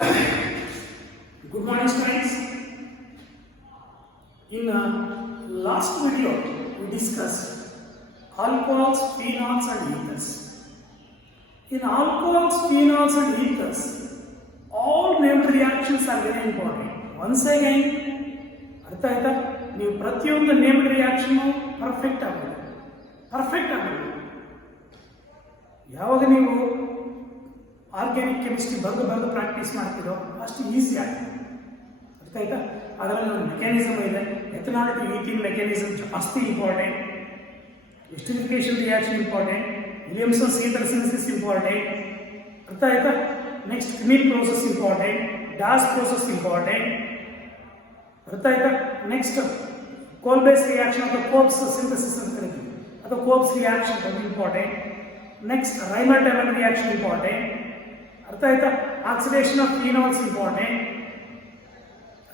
Good morning, students. In last video, we discussed alcohols, phenols, and ethers. In alcohols, phenols, and ethers, all named reactions are very important. Once again, ಅರ್ಥ ಆಯ್ತಾ? ನೀವು ಪ್ರತಿಯೊಂದು named reaction perfect ಆಗಬೇಕು. ಯಾವಾಗ ನೀವು organic chemistry ಬರೆದು practice ಮಾಡ್ತಿರೋ ಅಷ್ಟು ಈಸಿ ಆಗುತ್ತೆ. ಅರ್ಥ ಆಯ್ತಾ? ಅದರಲ್ಲಿ ಒಂದು ಮೆಕ್ಯಾನಿಸಮ್ ಇದೆ. ಎಥನಾಲ್ ಟು ಈಥೀನ್ ಮೆಕ್ಯಾನಿಸಮ್ ಜಾಸ್ತಿ important. Esterification reaction important. Williamson ether synthesis important. ಅರ್ಥ ಆಯ್ತಾ? ನೆಕ್ಸ್ಟ್ ಕ್ರಿಮಿನ್ process important. Dow's process important. ಅರ್ಥ ಆಯ್ತಾ? ನೆಕ್ಸ್ಟ್ ಕೋಲ್ಬೇಸ್ ರಿಯಾಕ್ಷನ್ ಅಥವಾ ಕೋಬ್ಸ್ ಸಿಂಥಸಿಸ್ ಅಂತ ಕರಿತೀವಿ, ಅಥವಾ ಕೋಬ್ಸ್ ರಿಯಾಕ್ಷನ್ ಅದು important. Next Reimer Tiemann reaction important. ಅರ್ಥ ಆಯ್ತಾ? Oxidation of phenols important.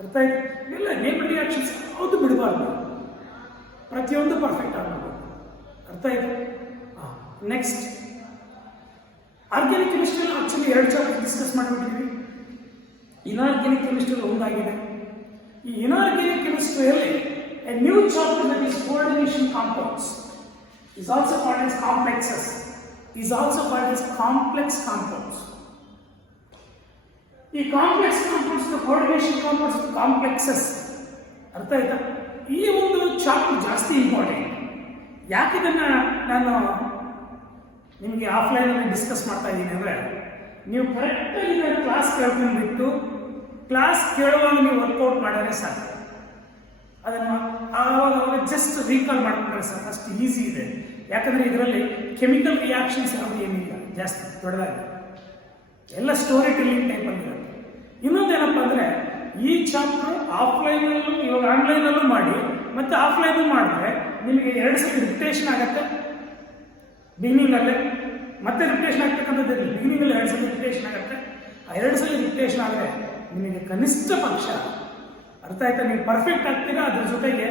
ಅರ್ಥ ಆಯ್ತಾ? ಇಲ್ಲ ನೇಮ್ಡ್ ರಿಯಾಕ್ಷನ್ಸ್ ಯಾವುದು ಬಿಡಬಾರ್ದು, ಪ್ರತಿಯೊಂದು ಪರ್ಫೆಕ್ಟ್ ಆಗಬೇಕು. ಅರ್ಥ ಆಯ್ತು? Next organic chemistry actually 2 chapter discuss ಮಾಡಿಬಿಟ್ಟಿದ್ವಿ. ಇನಾರ್ಗ್ಯಾನಿಕ್ ಕೆಮಿಸ್ಟ್ರಿ ಒಂದಾಗಿದೆ. ಈ ಇನಾರ್ಗ್ಯಾನಿಕ್ ಕೆಮಿಸ್ಟ್ರಿಯಲ್ಲಿ a new chapter that is coordination compounds is also called as complexes, is also called as complex compounds. ಈ complex compounds coordination compounds complexes ಅರ್ಥ ಆಯ್ತಾ? ಈ ಒಂದು ಚಾಪ್ಟರ್ ಜಾಸ್ತಿ ಇಂಪಾರ್ಟೆಂಟ್. ಯಾಕಿದನ್ನ ನಾನು ನಿಮಗೆ ಆಫ್ಲೈನಲ್ಲಿ ಡಿಸ್ಕಸ್ ಮಾಡ್ತಾ ಇದ್ದೀನಿ ಅಂದರೆ, ನೀವು ಕರೆಕ್ಟಾಗಿ ನಾನು ಕ್ಲಾಸ್ ಕೇಳ್ಕೊಂಡ್ಬಿಟ್ಟು ಕ್ಲಾಸ್ ಕೇಳುವಾಗ ನೀವು ವರ್ಕೌಟ್ ಮಾಡಿದ್ರೆ ಸಾಕು. ಅದನ್ನು ಆವಾಗ ಜಸ್ಟ್ ರೀಕಾಲ್ ಮಾಡ್ಕೊಂಡ್ರೆ ಸಾಕು, ಅಷ್ಟು ಈಸಿ ಇದೆ. ಯಾಕಂದರೆ ಇದರಲ್ಲಿ ಕೆಮಿಕಲ್ ರಿಯಾಕ್ಷನ್ಸ್ ಯಾವುದು ಏನಿಲ್ಲ ಜಾಸ್ತಿ ದೊಡ್ಡದಾಗಿ, ಎಲ್ಲ ಸ್ಟೋರಿ ಟೆಲ್ಲಿಂಗ್ ಟೈಪಲ್ಲಿರುತ್ತೆ. ಇನ್ನೊಂದೇನಪ್ಪ ಅಂದರೆ, ಈ ಚಾಪ್ಟರ್ ಆಫ್ಲೈನಲ್ಲೂ ಇವಾಗ ಆನ್ಲೈನಲ್ಲೂ ಮಾಡಿ ಮತ್ತು ಆಫ್ಲೈನಲ್ಲೂ ಮಾಡಿದ್ರೆ ನಿಮಗೆ 2 ಸಲ ರಿಪಿಟೇಷನ್ ಆಗುತ್ತೆ. ಬಿಗಿನಿಂಗಲ್ಲೇ ಮತ್ತೆ ರಿಪಿಟೇಷನ್ ಆಗ್ತಕ್ಕಂಥದ್ದು ಬಿಗಿನಿಂಗಲ್ಲಿ 2 ಸಲ ರಿಪಿಟೇಷನ್ ಆಗುತ್ತೆ. ಆ 2 ಸಲ ರಿಪಿಟೇಷನ್ ಆದರೆ ನಿಮಗೆ ಕನಿಷ್ಠ ಪಕ್ಷ ಅರ್ಥ ಆಯ್ತಾ, ನೀವು ಪರ್ಫೆಕ್ಟ್ ಆಗ್ತೀರಾ. ಅದ್ರ ಜೊತೆಗೆ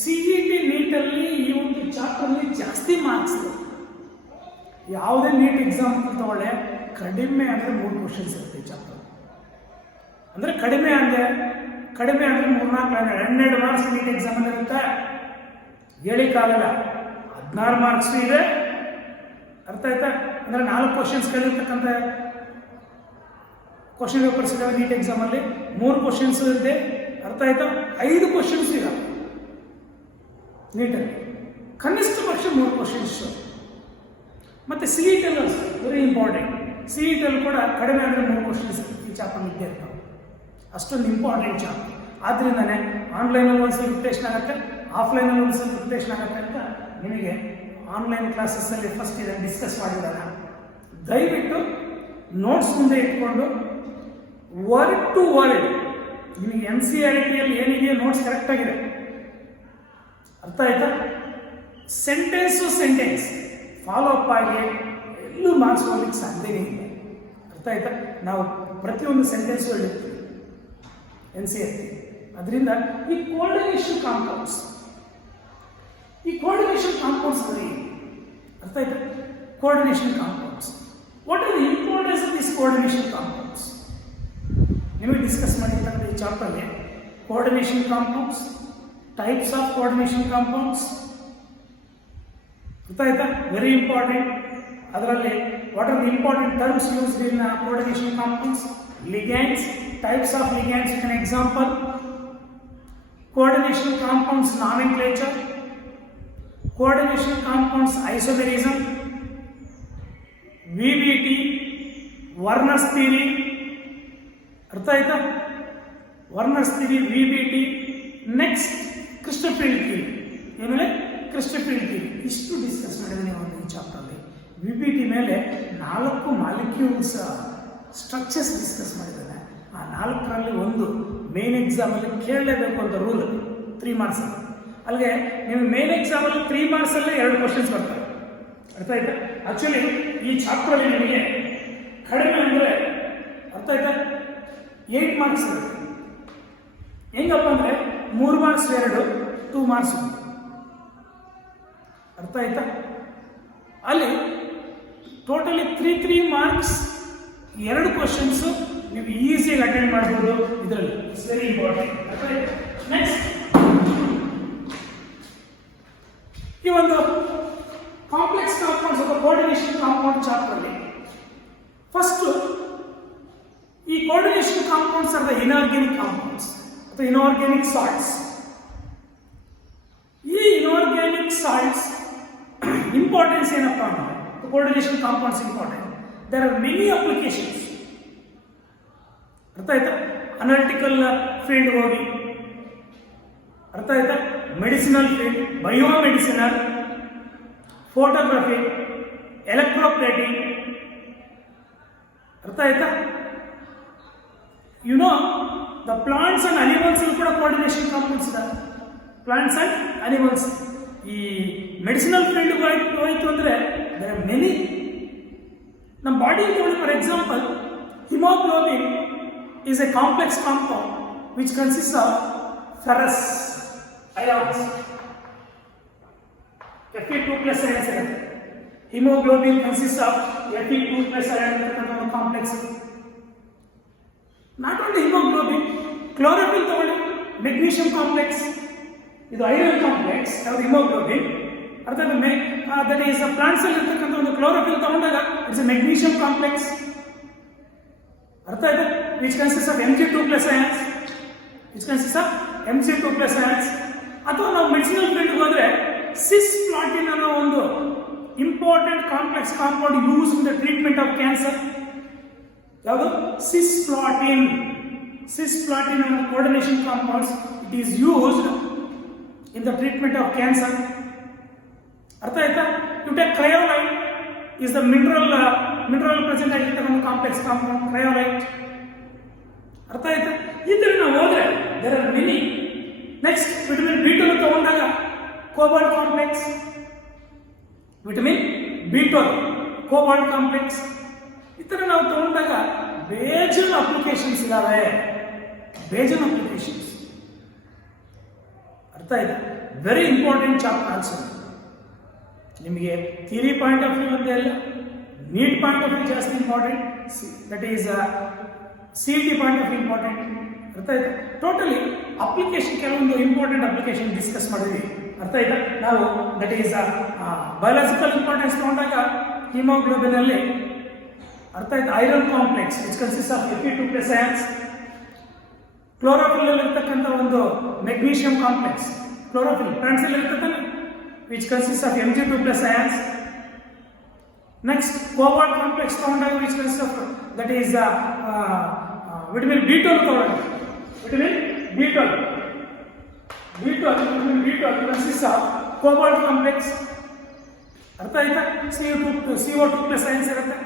CET ನೀಟಲ್ಲಿ ಈ ಒಂದು ಚಾಪ್ಟರ್ಲಿ ಜಾಸ್ತಿ ಮಾರ್ಕ್ಸ್. ಯಾವುದೇ ನೀಟ್ ಎಕ್ಸಾಮ್ ತಗೊಳ್ಳೆ ಕಡಿಮೆ ಅಂದರೆ 3 ಕ್ವಶನ್ಸ್ ಇರುತ್ತೆ ಈ ಚಾಪ್ಟರ್. ಅಂದರೆ ಕಡಿಮೆ ಅಂದರೆ 3-4 12 ಮಾರ್ಕ್ಸ್ ನೀಟ್ ಎಕ್ಸಾಮಲ್ಲಿ ಇರುತ್ತೆ. ಹೇಳಿಕ್ಕಾಗಲ್ಲ, 16 ಮಾರ್ಕ್ಸ್ ಇದೆ. ಅರ್ಥ ಆಯ್ತಾ? ಅಂದರೆ 4 ಕ್ವಶನ್ಸ್ ಕೇಳಿರ್ತಕ್ಕಂಥ ಕ್ವಶನ್ ಪೇಪರ್ಸ್ ಇದ್ದಾವೆ ನೀಟ್ ಎಕ್ಸಾಮಲ್ಲಿ. 3 ಕ್ವಶನ್ಸ್ ಇದೆ. ಅರ್ಥ ಆಯ್ತಾ? 5 ಕ್ವಶನ್ಸ್ ಇದಾವೆ ನೀಟಲ್ಲಿ, ಕನಿಷ್ಠ ಪಕ್ಷ 3 ಕ್ವಶನ್ಸ್. ಮತ್ತು CET ವೆರಿ ಇಂಪಾರ್ಟೆಂಟ್. CET ಕೂಡ ಕಡಿಮೆ ಅಂದರೆ 3 ಕ್ವಶನ್ಸ್ ಈ ಚಾಪ್ಟರ್ ಇದ್ದೇ ಇರ್ತಾವೆ. ಅಷ್ಟೊಂದು ಇಂಪಾರ್ಟೆಂಟ್ ಚಾಪ್ಟರ್. ಆದ್ದರಿಂದನೇ ಆನ್ಲೈನಲ್ಲಿ ಒಂದ್ಸಲ ರಿಪಿಟೇಷನ್ ಆಗುತ್ತೆ, ಆಫ್ಲೈನಲ್ಲಿ ಒಂದ್ಸಲ ರಿಪಿಟೇಷನ್ ಆಗುತ್ತೆ ಅಂತ ನಿಮಗೆ ಆನ್ಲೈನ್ ಕ್ಲಾಸಸ್ಸಲ್ಲಿ ಫಸ್ಟ್ ಇದನ್ನು ಡಿಸ್ಕಸ್ ಮಾಡಿದಾಗ ದಯವಿಟ್ಟು ನೋಟ್ಸ್ ಮುಂದೆ ಇಟ್ಕೊಂಡು ವರ್ಡ್ ಟು ವರ್ಡ್ ನಿಮಗೆ NCERTಯಲ್ಲಿ ಏನಿದೆಯೋ ನೋಟ್ಸ್ ಕರೆಕ್ಟಾಗಿದೆ. ಅರ್ಥ ಆಯ್ತಾ? ಸೆಂಟೆನ್ಸ್ ಫಾಲೋ ಅಪ್ ಆಗಿ ಎಲ್ಲೂ ಮಾರ್ಕ್ಸ್ ಹೋಗ್ಲಿಕ್ಕೆ ಸಾಧ್ಯನೇ ಇಲ್ಲ. ಅರ್ಥ ಆಯ್ತಾ? ನಾವು ಪ್ರತಿಯೊಂದು ಸೆಂಟೆನ್ಸು ಹೇಳಿರ್ತೀವಿ NCERT. ಅದರಿಂದ ಈ ಕೋಆರ್ಡಿನೇಷನ್ ಕಾಂಪೌಂಡ್ಸ್ ಅಂದರೆ ಅರ್ಥ ಆಯ್ತಾ? Coordination compounds, what are the importance of this coordination compounds ನಿಮಗೆ ಡಿಸ್ಕಸ್ ಮಾಡಿರ್ತಕ್ಕಂಥ ಈ ಚಾಪ್ಟರ್ಗೆ coordination compounds, types of coordination compounds. ಅರ್ಥ ಆಯ್ತಾ? Very important. ಅದರಲ್ಲಿ what are the important terms used in coordination compounds, ligands, types of ligands, an example, coordination compounds nomenclature, coordination compounds isomerism, VBT, Werner's theory. ಅರ್ಥ ಆಯ್ತಾ? ವರ್ನರ್ಸ್ theory, VBT, next ಕ್ರಿಸ್ಟೋಫಿಲ್ theory. ಆಮೇಲೆ ಕ್ರಿಸ್ಟೋಫಿಲ್ theory ಇಷ್ಟು discuss ಮಾಡಿದ್ದೀನಿ ಒಂದು ಈ ಚಾಪ್ಟರ್ಲಿ. VBT ಮೇಲೆ 4 molecules structures discuss ಮಾಡಿದ್ದಾನೆ. ಆ 4ರಲ್ಲಿ ಒಂದು ಮೇನ್ ಎಕ್ಸಾಮಲ್ಲಿ ಕೇಳಲೇಬೇಕು ಅಂತ ರೂಲ್ 3 ಮಾರ್ಕ್ಸಲ್ಲಿ. ಅಲ್ಲಿಗೆ ನೀವು ಮೇನ್ ಎಕ್ಸಾಮಲ್ಲಿ 3 ಮಾರ್ಕ್ಸಲ್ಲೇ 2 ಕ್ವಶನ್ಸ್ ಬರ್ತವೆ. ಅರ್ಥ ಆಯ್ತಾ? ಆ್ಯಕ್ಚುಲಿ ಈ ಚಾಪ್ಟರಲ್ಲಿ ನಿಮಗೆ ಕಡಿಮೆ ಅಂದರೆ ಅರ್ಥ ಆಯ್ತಾ 8 ಮಾರ್ಕ್ಸ್ ಇರುತ್ತೆ. ಹೆಂಗಪ್ಪ ಅಂದರೆ 3 ಮಾರ್ಕ್ಸ್ 2 ಮಾರ್ಕ್ಸ್ 1. ಅರ್ಥ ಆಯ್ತಾ? ಅಲ್ಲಿ ಟೋಟಲಿ 3 ಮಾರ್ಕ್ಸ್ 2 ಕ್ವಶನ್ಸು ನೀವು ಈಸಿಯಾಗಿ ಅಟೆಂಡ್ ಮಾಡ್ಬೋದು ಇದರಲ್ಲಿ. It's very important. ನೆಕ್ಸ್ಟ್ ಈ ಒಂದು ಕಾಂಪ್ಲೆಕ್ಸ್ ಕಾಂಪೌಂಡ್ಸ್ ಅಥವಾ ಕೋಆರ್ಡಿನೇಷನ್ ಕಾಂಪೌಂಡ್ ಚಾಪ್ಟರ್ ಅಲ್ಲಿ ಫಸ್ಟ್ ಈ coordination compounds are the inorganic compounds ಅಥವಾ ಇನ್ಆರ್ಗ್ಯಾನಿಕ್ ಸಾಲ್ಟ್ಸ್. ಈ ಇನ್ಆರ್ಗ್ಯಾನಿಕ್ ಸಾಲ್ಟ್ಸ್ ಇಂಪಾರ್ಟೆನ್ಸ್ ಏನಪ್ಪ ಅಂದ್ರೆ coordination compounds important. There are many applications. ಅರ್ಥ ಆಯ್ತಾ? ಅನಾಲಿಟಿಕಲ್ ಫೀಲ್ಡ್ ಹೋಗಿ, ಅರ್ಥ ಆಯ್ತಾ, medicinal field, biomedicinal, photography, electroplating, ಅರ್ಥ ಆಯ್ತಾ? You know the plants and animals ಕೂಡ ಕೋಆರ್ಡಿನೇಷನ್ ಕಾಂಪೌಂಡ್ಸ್ ಇದಾವೆ. Plants and animals. ಈ ಮೆಡಿಸಿನಲ್ ಫೀಲ್ಡ್ ಹೋಯ್ತು ಅಂದ್ರೆ ದೇರ್ ಆರ್ ಮೆನಿ. ನಮ್ಮ ಬಾಡಿ ತಗೊಳ್ಳಿ, for example haemoglobin is a complex compound which consists of ferrous ions. Fe2 plus ions. Hemoglobin consists of Fe2 plus ions complex. Not only hemoglobin, chlorophyll ತಗೊಳ್ಳಿ, magnesium complex. ಇದು iron complex, ಯಾವುದು hemoglobin. ಅರ್ಥ that is a plants ಅಲ್ಲಿ ಇರತಕ್ಕಂಥ ಒಂದು chlorophyll ತಗೊಂಡಾಗ it's a magnesium complex. ಅರ್ಥ ಆಯ್ತಾ? which consists of Mg2 plus ions, ಅಥವಾ ನಾವು ಮೆಡಿಸಿನಲ್ ಫೀಲ್ಡ್ ಹೋದ್ರೆ ಸಿಸ್ಪ್ಲಾಟಿನ್ ಅನ್ನೋ ಒಂದು important complex compound use in the treatment of cancer. ಯಾವುದು? ಸಿಸ್ಪ್ಲಾಟಿನ್ ಅನ್ನೋ coordination compounds. It is used in the treatment of cancer. ಅರ್ಥ ಆಯ್ತಾ? You take cryolite is the mineral present ಆಗಿರ್ತಕ್ಕಂಥ ಕಾಂಪ್ಲೆಕ್ಸ್ ಕಾಂಪೌಂಡ್ ಕ್ರಯೋಲೈಟ್. ಅರ್ಥ ಆಯ್ತಾ? ಇದ್ರೆ ನಾವು ಹೋದ್ರೆ there are many. Next vitamin B12 ತಗೊಂಡಾಗ cobalt complex, vitamin B12 cobalt complex. ಈ ಥರ ನಾವು ತಗೊಂಡಾಗ ಬೇಜನ್ ಅಪ್ಲಿಕೇಶನ್ಸ್ ಇದಾವೆ, ಬೇಜನ್ ಅಪ್ಲಿಕೇಶನ್ಸ್. ಅರ್ಥ ಆಯ್ತಾ? Very important chapter also. ನಿಮಗೆ ಥಿಯರಿ ಪಾಯಿಂಟ್ ಆಫ್ ವ್ಯೂ ಒಂದೇ ಅಲ್ಲ, ನೀಟ್ ಪಾಯಿಂಟ್ ಆಫ್ ವ್ಯೂ ಜಾಸ್ತಿ important, that is CET point of view important. ಅರ್ಥ ಆಯ್ತಾ? ಟೋಟಲಿ ಅಪ್ಲಿಕೇಶನ್ ಕೆಲವೊಂದು ಇಂಪಾರ್ಟೆಂಟ್ ಅಪ್ಲಿಕೇಶನ್ ಡಿಸ್ಕಸ್ ಮಾಡಿದ್ವಿ. ಅರ್ಥ ಆಯ್ತಾ? ನಾವು ದಟ್ ಈಸ್ ಬಯಾಲಜಿಕಲ್ ಇಂಪಾರ್ಟೆನ್ಸ್ ತಗೊಂಡಾಗ ಹಿಮೋಗ್ಲೋಬಿನ್ ಅಲ್ಲಿ, ಅರ್ಥ ಆಯ್ತಾ, iron complex which consist of Fe2 plus ions. Chlorophyll ಅಲ್ಲಿ ಇರ್ತಕ್ಕಂಥ ಒಂದು ಮೆಗ್ನೀಷಿಯಂ ಕಾಂಪ್ಲೆಕ್ಸ್, ಕ್ಲೋರೋಫಿಲ್ ಪ್ಲಾಂಟ್ಸ್ ಅಲ್ಲಿ ಇರ್ತಕ್ಕಂಥ which consists of Mg2 plus ions. Next, cobalt complex ತಗೊಂಡಾಗ which consists of that is vitamin B12 ತಗೊಂಡಾಗ vitamin B12 consists of cobalt complex. ಅರ್ಥ ಆಯ್ತಾ? CO2 plus ions ಇರುತ್ತೆ.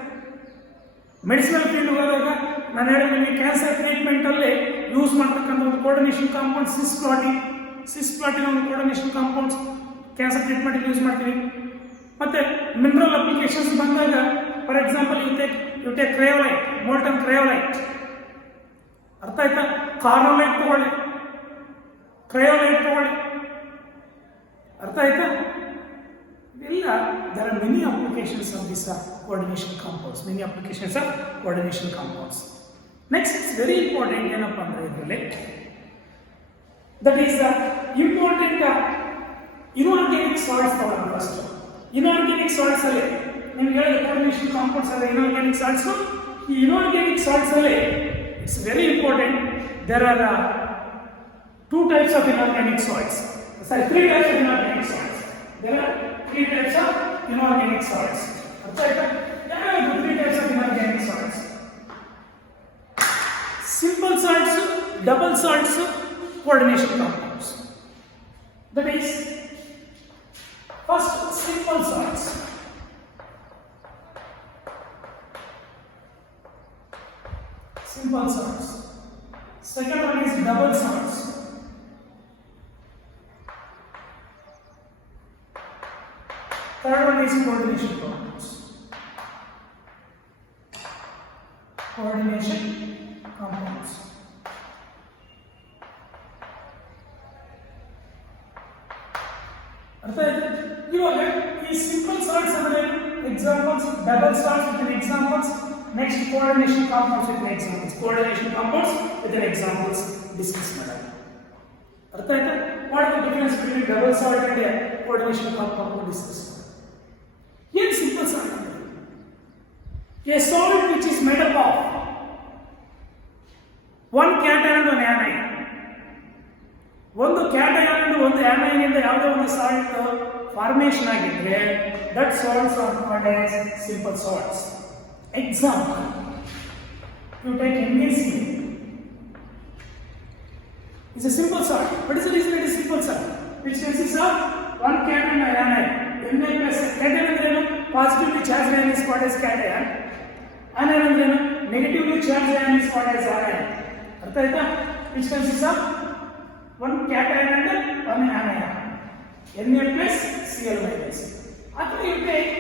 ಮೆಡಿಸಿನಲ್ ಫೀಲ್ಡ್ ಹೋದಾಗ ನಾನು ಹೇಳಿದ್ರೆ ಕ್ಯಾನ್ಸರ್ ಟ್ರೀಟ್ಮೆಂಟ್ ಅಲ್ಲಿ ಯೂಸ್ ಮಾಡ್ತಕ್ಕಂಥ ಒಂದು ಕೋಆರ್ಡಿನೇಷನ್ ಕಾಂಪೌಂಡ್ ಸಿಸ್ಪ್ಲಾಟಿನ್ ಒಂದು coordination compounds cancer treatment use ಮಾಡ್ತೀವಿ. ಮತ್ತೆ ಮಿನರಲ್ ಅಪ್ಲಿಕೇಶನ್ಸ್ ಬಂದಾಗ for example you take cryolite, molten cryolite. ಅರ್ಥ ಆಯ್ತಾ? ಕಾರ್ನೋಲೈಟ್ ತಗೊಳ್ಳಿ, ಕ್ರಯೋಲೈಟ್ ತಗೊಳ್ಳಿ. ಅರ್ಥ ಆಯ್ತಾ? ಇಲ್ಲ, there are many applications of this coordination compounds. Next, it's very important ಏನಪ್ಪಾ ಅಂದ್ರೆ ಇದರಲ್ಲಿ that is important inorganic salts ತಗೊಳ್ಳೋಣ. ಫಸ್ಟ್ ಇನ್ಆರ್ಗ್ಯಾನಿಕ್ ಸಾಲ್ಟ್ಸ್ ಅಲ್ಲಿ ನಿಮ್ಗೆ ಹೇಳಿದ ಕೋಆರ್ಡಿನೇಷನ್ ಕಾಂಪೌಂಡ್ಸ್ ಅಲ್ಲ ಇನ್ಆರ್ಗ್ಯಾನಿಕ್ ಸಾಲ್ಟ್ಸ್. ಈ ಇನ್ಆರ್ಗ್ಯಾನಿಕ್ ಸಾಲ್ಟ್ಸ್ ಅಲ್ಲಿ it's very important. There are 2 types of inorganic salts. 3 types of inorganic salts. There are 3 types of inorganic salts. ಅರ್ಥ ಆಯ್ತಾ? ಯಾವ್ಯಾವುದು 3 types of inorganic salts? Simple salts, double salts, coordination compounds. That is, first simple salts. Second one is double salts. Third one is coordination compounds. ಅರ್ಥ ಆಯ್ತು? ಇವಾಗ ಈ simple salts ಅಂದ್ರೆ examples, double salts with examples, next coordination compounds with an examples. Coordination compounds with an examples discuss madam. ಅರ್ಥ ಆಯ್ತಾ? What is the difference between double salt and a coordination compound discuss? Here simple salt. A salt which is made up of one cation and one anion. ಒಂದು cation and ಒಂದು ಆನೈನ್ ಇಂದ ಯಾವುದೇ ಒಂದು salt formation ಆಗಿದ್ರೆ that salts R called as simple salts. Example, you take NaCl. It's a simple salt. What is the reason it is simple salt? Which consists of one cation and anion. Na plus cation andrenu positively charged ion is called as cation. Anion andrenu negatively charged ion is called as anion. ಅರ್ಥ ಆಯ್ತಾ? Which consists of one cation and one anion. Na plus Cl minus. After you take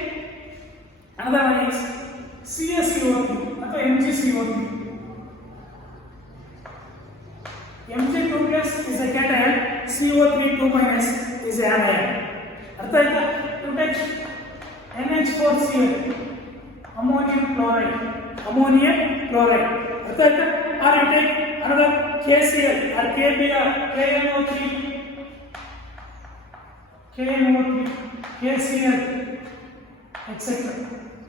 another one is CaCO3 or MgCO3. Mg2 plus is a cation, CO3 2 minus is an anion. ಅರ್ಥ ಆಯ್ತಾ? You take NH4Cl, ammonium chloride. ಅರ್ಥ ಆಯ್ತಾ? Or you take another KCl or KBr, KNO3, KCl, etc.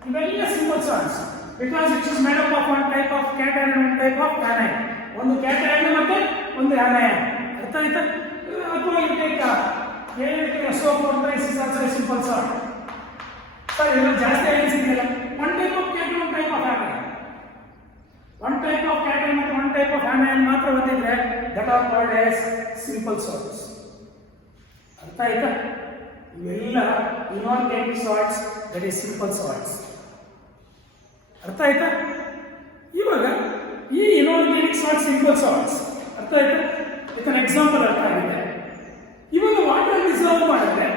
ಇವೆಲ್ಲ simple salts because it is made up of one type of cation and one type of anion. ಒಂದು cation ಮತ್ತೆ ಒಂದು anion. ಅರ್ಥ ಆಯ್ತಾ? ಅಥವಾ you take SO4 is also a simple salt. Sir ಇದು ಜಾಸ್ತಿ ಆಗಿಸಿದೆಯಲ್ಲ, one type of cation one type of anion. One type of cation ಮತ್ತು one type of anion ಮಾತ್ರ ಹೊಂದಿದ್ರೆ that are called as simple salts. ಅರ್ಥ ಆಯ್ತಾ? ಇವೆಲ್ಲ inorganic salts, that is simple salts. ಅರ್ಥ ಆಯ್ತಾ? ಇವಾಗ ಈ inorganic salts simple salts ಅರ್ಥ ಆಯ್ತಾ? ಇದಕ್ಕೆ ಎಕ್ಸಾಂಪಲ್ ಅರ್ಥ ಆಗಿದೆ. ಇವಾಗ ವಾಟರ್ ಡಿಸಾಲ್ವ್ ಮಾಡಿದ್ರೆ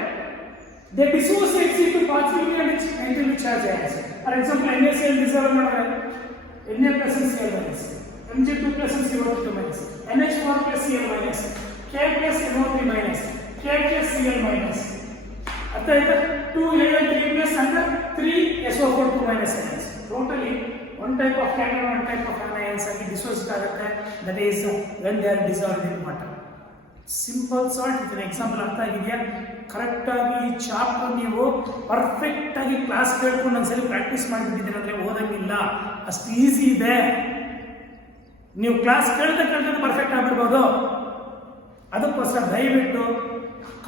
they dissociate into positively and negatively charged ions. For example, NaCl dissolve ಮಾಡಿದ್ರೆ Na plus Cl minus, Mg2 plus CO2 minus, NH4 plus Cl minus, K plus NO3 minus, K plus Cl minus. ಅರ್ಥ ಆಯ್ತಾ? 2 Al 3 plus and 3 SO4 2 minus ions. Totally one type of cation one type of anions ಆಗಿ dissociate ಆಗುತ್ತೆ. That is when they are dissolved in water. Simple salt ಇದನ್ನ example ಅರ್ಥ ಆಗಿದೆಯಾ? Correct ಆಗಿ ಈ chapter ನೀವು ಪರ್ಫೆಕ್ಟ್ ಆಗಿ ಕ್ಲಾಸ್ ಕೇಳ್ಕೊಂಡು ಒಂದ್ಸಲಿ ಪ್ರಾಕ್ಟೀಸ್ ಮಾಡಿಬಿಟ್ಟಿದ್ದೀರ ಅಂದ್ರೆ ಓದಂಗಿಲ್ಲ, ಅಷ್ಟು ಈಸಿ ಇದೆ. ನೀವು ಕ್ಲಾಸ್ ಕೇಳ್ದೆ ಪರ್ಫೆಕ್ಟ್ ಆಗಿರ್ಬೋದು. ಅದಕ್ಕೋಸ್ಕರ ದಯವಿಟ್ಟು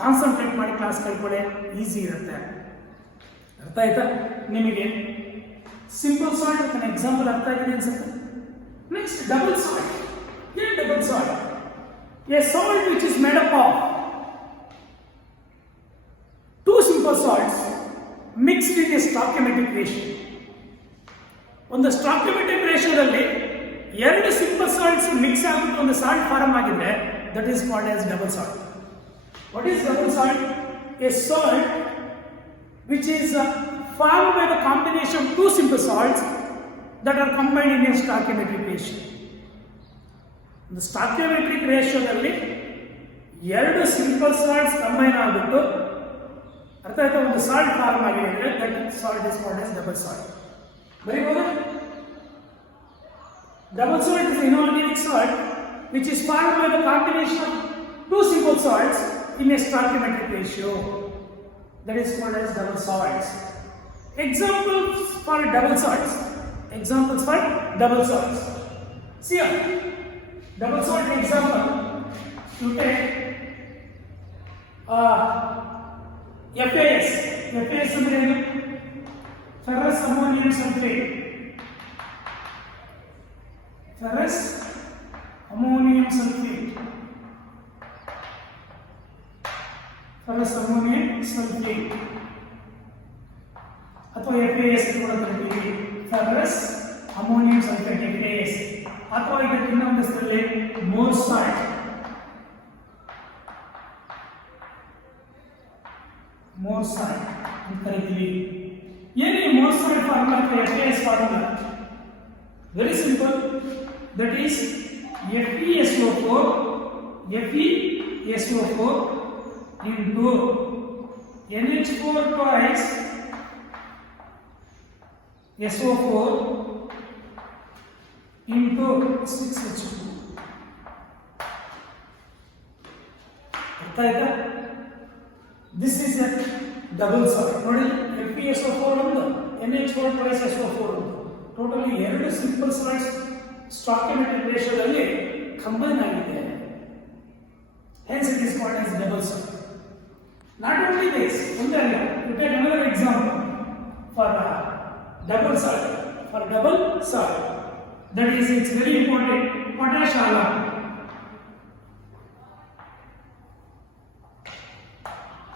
ಕಾನ್ಸಂಟ್ರೇಟ್ ಮಾಡಿ ಕ್ಲಾಸ್ ಕೇಳ್ಕೊಳ್ಳಿ, ಈಸಿ ಇರುತ್ತೆ. ಅರ್ಥ ಆಯ್ತಾ ನಿಮಗೆ? ಸಿಂಪಲ್ ಸಾಲ್ಟ್ ಇದನ್ನ ಎಕ್ಸಾಂಪಲ್ ಅರ್ಥ ಆಗಿದೆ ಅನ್ಸುತ್ತೆ. Next double salt. ಏನು double salt? A salt which is made up of two simple salts mixed in a stoichiometric ratio. ಒಂದು ಸ್ಟಾಕಿಯೋಮೆಟ್ರಿಕ್ ರೇಷಿಯೋದಲ್ಲಿ ಎರಡು ಸಿಂಪಲ್ ಸಾಲ್ಟ್ಸ್ ಮಿಕ್ಸ್ ಆಗಿಬಿಟ್ಟು ಒಂದು ಸಾಲ್ಟ್ ಫಾರ್ಮ್ ಆಗಿದ್ರೆ that is called as double salt. What is double salt? A salt which is formed by the combination of two simple salts that are combined in a stoichiometric ratio. ಒಂದು stoichiometric ರೇಷಿಯೋದಲ್ಲಿ ಎರಡು simple salts combine ಆಗಿಬಿಟ್ಟು ಅರ್ಥ ಆಯ್ತಾ ಒಂದು salt form ಆಗಿದೆ ಅಂದರೆ that salt is called as double salt. ಬರೀಬಹುದು. Double salt is inorganic salt which is formed by the combination of two simple salts in a stoichiometric ratio. That is called as double salts. Examples for double salts. Examples for double salts. See here. Double salt example, you take FAS. FAS ಅಂದ್ರೆ ಏನು? ferrous ammonium sulfate. Ferrous ammonium sulfate. Ferrous ammonium sulfate. ಅಥವಾ FAS ಕೂಡ ಕರೀತೀವಿ. ferrous ammonium sulfate FAS. ಅಥವಾ ಇದಕ್ಕೆ ಇನ್ನೊಂದು ಹೆಸರಲ್ಲಿ more salt. More salt ಅಂತ ಕರಿತೀವಿ. ಏನು ಈ more salt formula FAS formula? Very simple. That is FeSO4 into NH4 twice SO4 into 6H2. ಅರ್ಥ ಆಯ್ತಾ? This is A double salt. ನೋಡಿ FeSO4 ಒಂದು NH4 twice SO4 ಒಂದು ಟೋಟಲಿ ಎರಡು ಸಿಂಪಲ್ ಸಾಲ್ಟ್ಸ್ ಸ್ಟಾಕಿಯೋಮೆಟ್ರಿಕ್ ರೇಷಿಯೋದಲ್ಲಿ ಕಂಬೈನ್ ಆಗಿದೆ. Hence it is called as double salt. Not only this, only you take another example for double salt. For double salt, that is, it's very important. Potash alarm.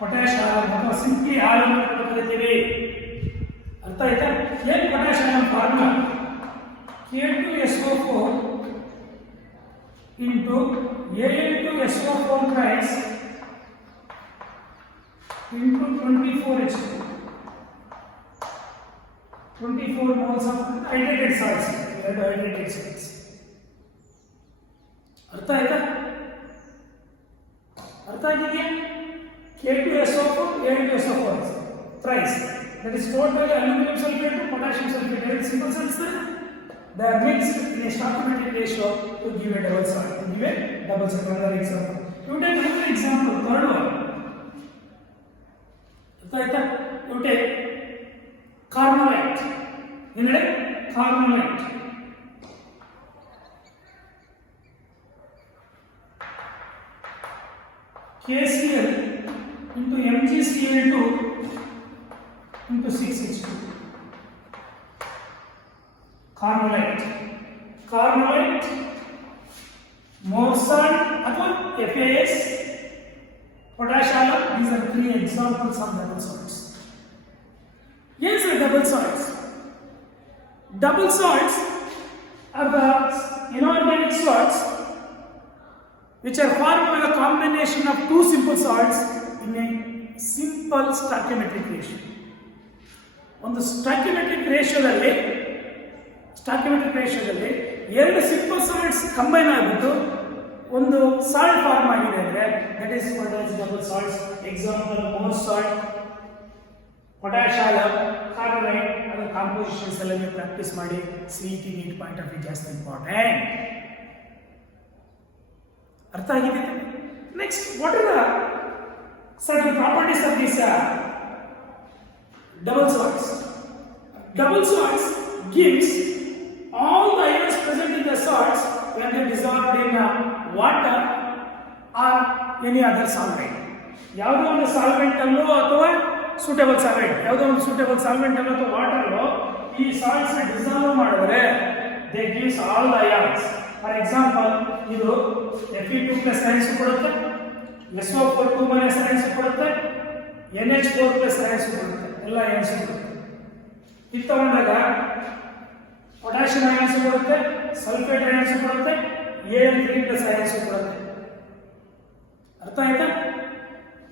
Potash alarm ಅಥವಾ simply alarm ಅಂತ ಕರೀತೀವಿ. ಅರ್ಥ ಆಯ್ತಾ? ಏನು potash alarm formula? K2SO4 into A2SO4 twice into 24H2. 24 moles of hydrated salts. Hydrated salts. ಅರ್ಥ ಆಯ್ತಾ? ಅರ್ಥ ಆಗಿದೆಯಾ? K2SO4 A2SO4 thrice. That is totally aluminum sulfate to potassium sulfate. Very simple salts. They are mixed in a stoichiometric ratio to give a double salt. To give a double salt. Another example. You take another example. Third one. You take carnolite. You know carnolite. KCl into MgCl2 into 6H2. Carnolite. Carnolite, more salt, ಅಥವಾ FAS, potash alarm. These are three examples of double salts. Yes, double salts. Double salts are the inorganic salts which are formed by the combination of two simple salts in a simple stoichiometric ratio. ಒಂದು stoichiometric ರೇಷಿಯೋದಲ್ಲಿ ಎರಡು simple salts combine ಆಗಿಬಿಟ್ಟು ಒಂದು salt form ಆಗಿದೆ ಅಂದರೆ that is called as double salts. Example Mohr salt, potash alum, carnallite. ಅದರ compositions ಎಲ್ಲ ನೀವು practice ಮಾಡಿ. CET NEET point of view ಜಾಸ್ತಿ ಇಂಪಾರ್ಟೆಂಟ್. ಅರ್ಥ ಆಗಿದೆ? Next, what are the certain properties of this double salts? Double salts gives all the ions present in the salts when they dissolved in water or any other solvent. ಯಾವುದೋ ಒಂದು solvent ಅಲ್ಲೋ ಅಥವಾ suitable solvent, ಯಾವುದೋ ಒಂದು suitable solvent ಅಲ್ಲೋ ಅಥವಾ water ಅಲ್ಲೋ ಈ ಸಾಲ್ಟ್ಸ್ ಡಿಸಾಲ್ವ್ ಮಾಡಿದ್ರೆ they gives all the ions. For example, ಇದು Fe2+ ions ಕೊಡುತ್ತೆ, SO4 2- ions ಕೊಡುತ್ತೆ, NH4+ ions ಕೊಡುತ್ತೆ. ಎಲ್ಲ ions ಕೊಡುತ್ತೆ. ಇದು ತಗೊಂಡಾಗ ಪೊಟ್ಯಾಷಿಯಂ ಅಯಾನ್ಸ್ ಕೊಡುತ್ತೆ, ಸಲ್ಫೇಟ್ ಅಯಾನ್ಸ್ ಕೊಡುತ್ತೆ, Al3+ ಅಯಾನ್ಸ್ ಕೊಡುತ್ತೆ. ಅರ್ಥ ಆಯ್ತಾ?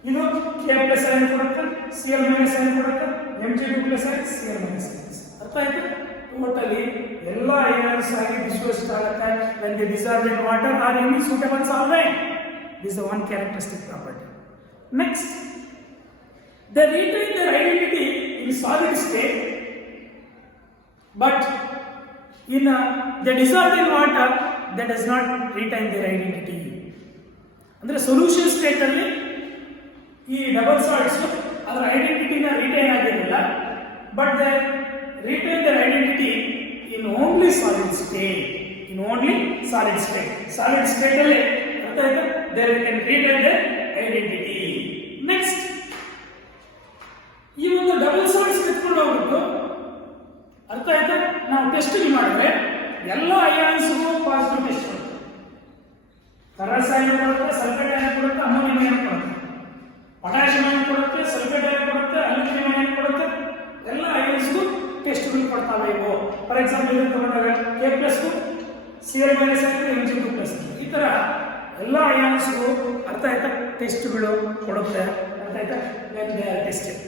ಇದು K+ ಅಯಾನ್ ಕೊಡುತ್ತೆ, Cl- ಅಯಾನ್ ಕೊಡುತ್ತೆ, Mg2+ ಅಯಾನ್, Cl- ಅಯಾನ್. ಅರ್ಥ ಆಯ್ತಾ? ಟೋಟಲಿ ಎಲ್ಲ ಅಯಾನ್ಸ್ ಆಗಿ ಡಿಸ್ಪೋಸ್ ಆಗುತ್ತೆ when they dissolve in water or any suitable solvent. This is the one characteristic property. Next, they retain their identity in solid state, but in they dissolve in water, that does not retain their identity. ಅಂದ್ರೆ solution state ಅಲ್ಲಿ ಈ double salts ಅದರ ಐಡೆಂಟಿಟಿನ retain ಆಗಿರಲಿಲ್ಲ, but they retain their identity in only solid state. Solid state ಅಲ್ಲಿ ಅರ್ಥ ಆಯ್ತಾ? They can retain their identity. Next, ಈ ಒಂದು ಡಬಲ್ ಸಾಲ್ಟ್ಸ್ ಎತ್ಕೊಂಡು ಹೋಗ್ಬಿಟ್ಟು ಅರ್ಥ ಆಯ್ತಾ? ನಾವು ಟೆಸ್ಟಿಂಗ್ ಮಾಡಿದ್ರೆ ಎಲ್ಲ ಅಯಾನ್ಸ್ಗೂ ಪಾಸಿಟಿವ್ ಟೆಸ್ಟ್ ಕೊಡುತ್ತೆ. ಕರಸ್ ಅಯಾನ್ ಕೊಡುತ್ತೆ, ಸಲ್ಫೇಟ್ ಅಯಾನ್ ಕೊಡುತ್ತೆ, ಅಮೋನಿಯಂ ಅಯಾನ್ ಕೊಡುತ್ತೆ, ಪೊಟ್ಯಾಷಿಯಂ ಅಯಾನ್ ಕೊಡುತ್ತೆ, ಸಲ್ಫೇಟ್ ಅಯಾನ್ ಕೊಡುತ್ತೆ, ಅಲ್ಯೂಮಿನಿಯಂ ಅಯಾನ್ ಕೊಡುತ್ತೆ. ಎಲ್ಲ ಅಯಾನ್ಸ್ಗೂ ಟೆಸ್ಟ್ಗಳು ಕೊಡ್ತಾವೆ ಇವು. ಫಾರ್ ಎಕ್ಸಾಂಪಲ್, ಇದನ್ನು ತಗೊಂಡಾಗ K+ಗೂ Cl- Mg2+. ಈ ಥರ ಎಲ್ಲ ಅಯಾನ್ಸ್ಗೂ ಅರ್ಥ ಆಯ್ತಾ ಟೆಸ್ಟ್ಗಳು ಕೊಡುತ್ತೆ. ಅರ್ಥ ಆಯ್ತಾ? ಟೆಸ್ಟೆಡ್.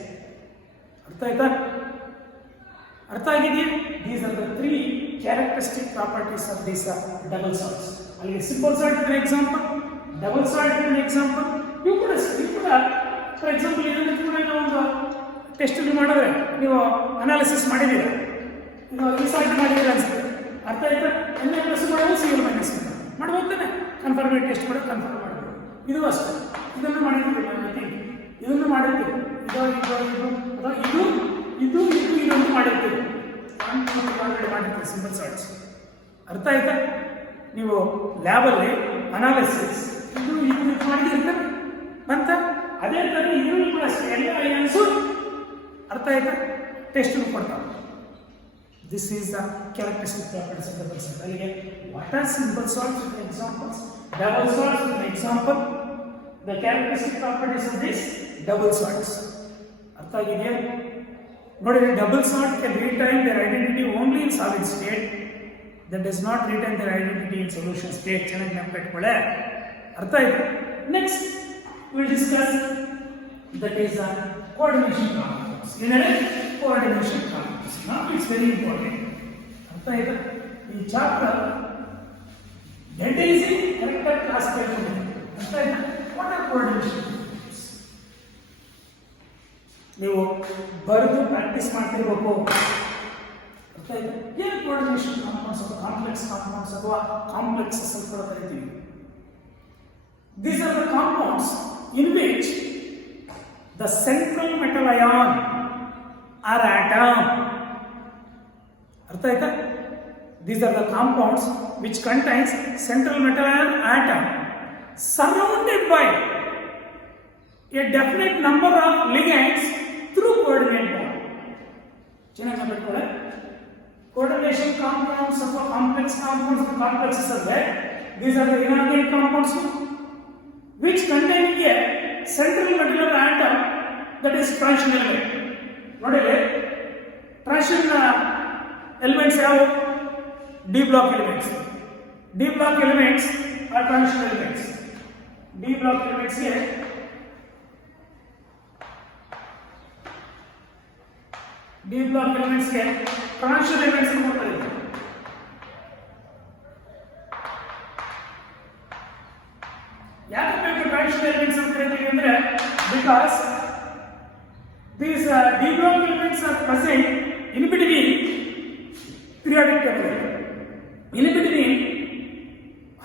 ಅರ್ಥ ಆಯ್ತಾ? ಅರ್ಥ ಆಗಿದೆಯಾ? These are the 3 characteristic properties of these double salts. ಅಲ್ಲಿ ಸಿಂಪಲ್ ಸಾಲ್ಟ್ ಇನ್ ಎಕ್ಸಾಂಪಲ್, ಡಬಲ್ ಸಾಲ್ಟ್ ಇನ್ ಎಕ್ಸಾಂಪಲ್. ಇವು ಕೂಡ ಫಾರ್ ಎಕ್ಸಾಂಪಲ್ ಇದನ್ನು ಕೂಡ ಒಂದು ಟೆಸ್ಟ್ ಮಾಡಿದ್ರೆ ನೀವು ಅನಾಲಿಸಿಸ್ ಮಾಡಿದ್ದೀರ, ಇದು ಈ ಸಾಲ್ಟ್ ಮಾಡಿದ್ದೀರ ಅನ್ಸುತ್ತೆ. ಅರ್ಥ ಆಯ್ತಾ? ಕನ್ಫರ್ಮೇಟ್ ಟೆಸ್ಟ್ ಕೂಡ ಕನ್ಫರ್ಮ್ ಮಾಡಬೇಕು. ಇದು ಅಷ್ಟೇ, ಇದನ್ನು ಮಾಡಿರ್ತೀವಿ ನಾನು, ಇದನ್ನು ಮಾಡಿರ್ತೀವಿ, ಅಥವಾ ಇದೊಂದು ಮಾಡಿರ್ತೀವಿ, ಮಾಡಿರ್ತೀವಿ ಸಿಂಪಲ್ ಸಾಲ್ಟ್ಸ್. ಅರ್ಥ ಆಯ್ತಾ? ನೀವು ಲ್ಯಾಬಲ್ಲಿ ಅನಾಲಿಸಿಸ್ ಇದು ಮಾಡಿದಿರ್ತಾರೆ ಅಂತ ಅದೇ ಥರ ಇದನ್ನು ಕೂಡ ಅಷ್ಟೇ ಎಲ್ಲ ಅಯನ್ಸು ಅರ್ಥ ಆಯ್ತಾ ಟೆಸ್ಟ್ ಕೊಡ್ತಾರೆ. This is the characteristic properties of double salt. Alige, what are simple salts with examples? Double salts with example. The characteristic properties of this double salts. Artha agidya? Nodire, double salt can retain their identity only in solid state. That does not retain their identity in solution state. Chennagi neನಪಿಟ್ಕೊಳ್ಳಿ. ಅರ್ಥ ಆಯ್ತು? Next, we will discuss that is the coordination components. ಏನಂದ್ರೆ coordination components. Now it's very important. ಅರ್ಥ ಆಯ್ತಾ? ಈ chapter dead easy ಕರೆಕ್ಟಾಗಿ class ಕೇಳ್ಕೊಂಡಿದೆ. ಅರ್ಥ ಆಯ್ತಾ? What R coordination? ನೀವು ಬರೆದು ಪ್ರಾಕ್ಟೀಸ್ ಮಾಡ್ತಿರ್ಬೇಕು. ಅರ್ಥ ಆಯ್ತಾ? ಏನು ಕೋಆರ್ಡಿನೇಷನ್ ಕಾಂಪೌಂಡ್ಸ್ ಅಥವಾ ಕಾಂಪ್ಲೆಕ್ಸ್ ಕಾಂಪೌಂಡ್ಸ್ ಅಥವಾ ಕಾಂಪ್ಲೆಕ್ಸಸ್ ಅಂತ ಕೂಡ ಕರಿತೀವಿ. These are the compounds in which the central metal ion or atom. Artha aita? These are the compounds which contains central metal ion atom surrounded by a definite number of ligands through coordinate bond. Chenagi neನಪಿಟ್ಕೊಳ್ಳಿ. Coordination compounds ಅಥವಾ complex compounds or complexes are there. These are the inorganic compounds which contain a central metal atom that is transition element. Nodile, transition elements have D block elements. D block elements are transition elements. D block elements here D block elements here transition elements ಅಂತ ಕರೀತಾರೆ. ಯಾಕೆ ಬೇಕು transition elements ಅಂತ ಕರೀತೀವಿ ಅಂದ್ರೆ because these D block elements are present in between periodic table, in between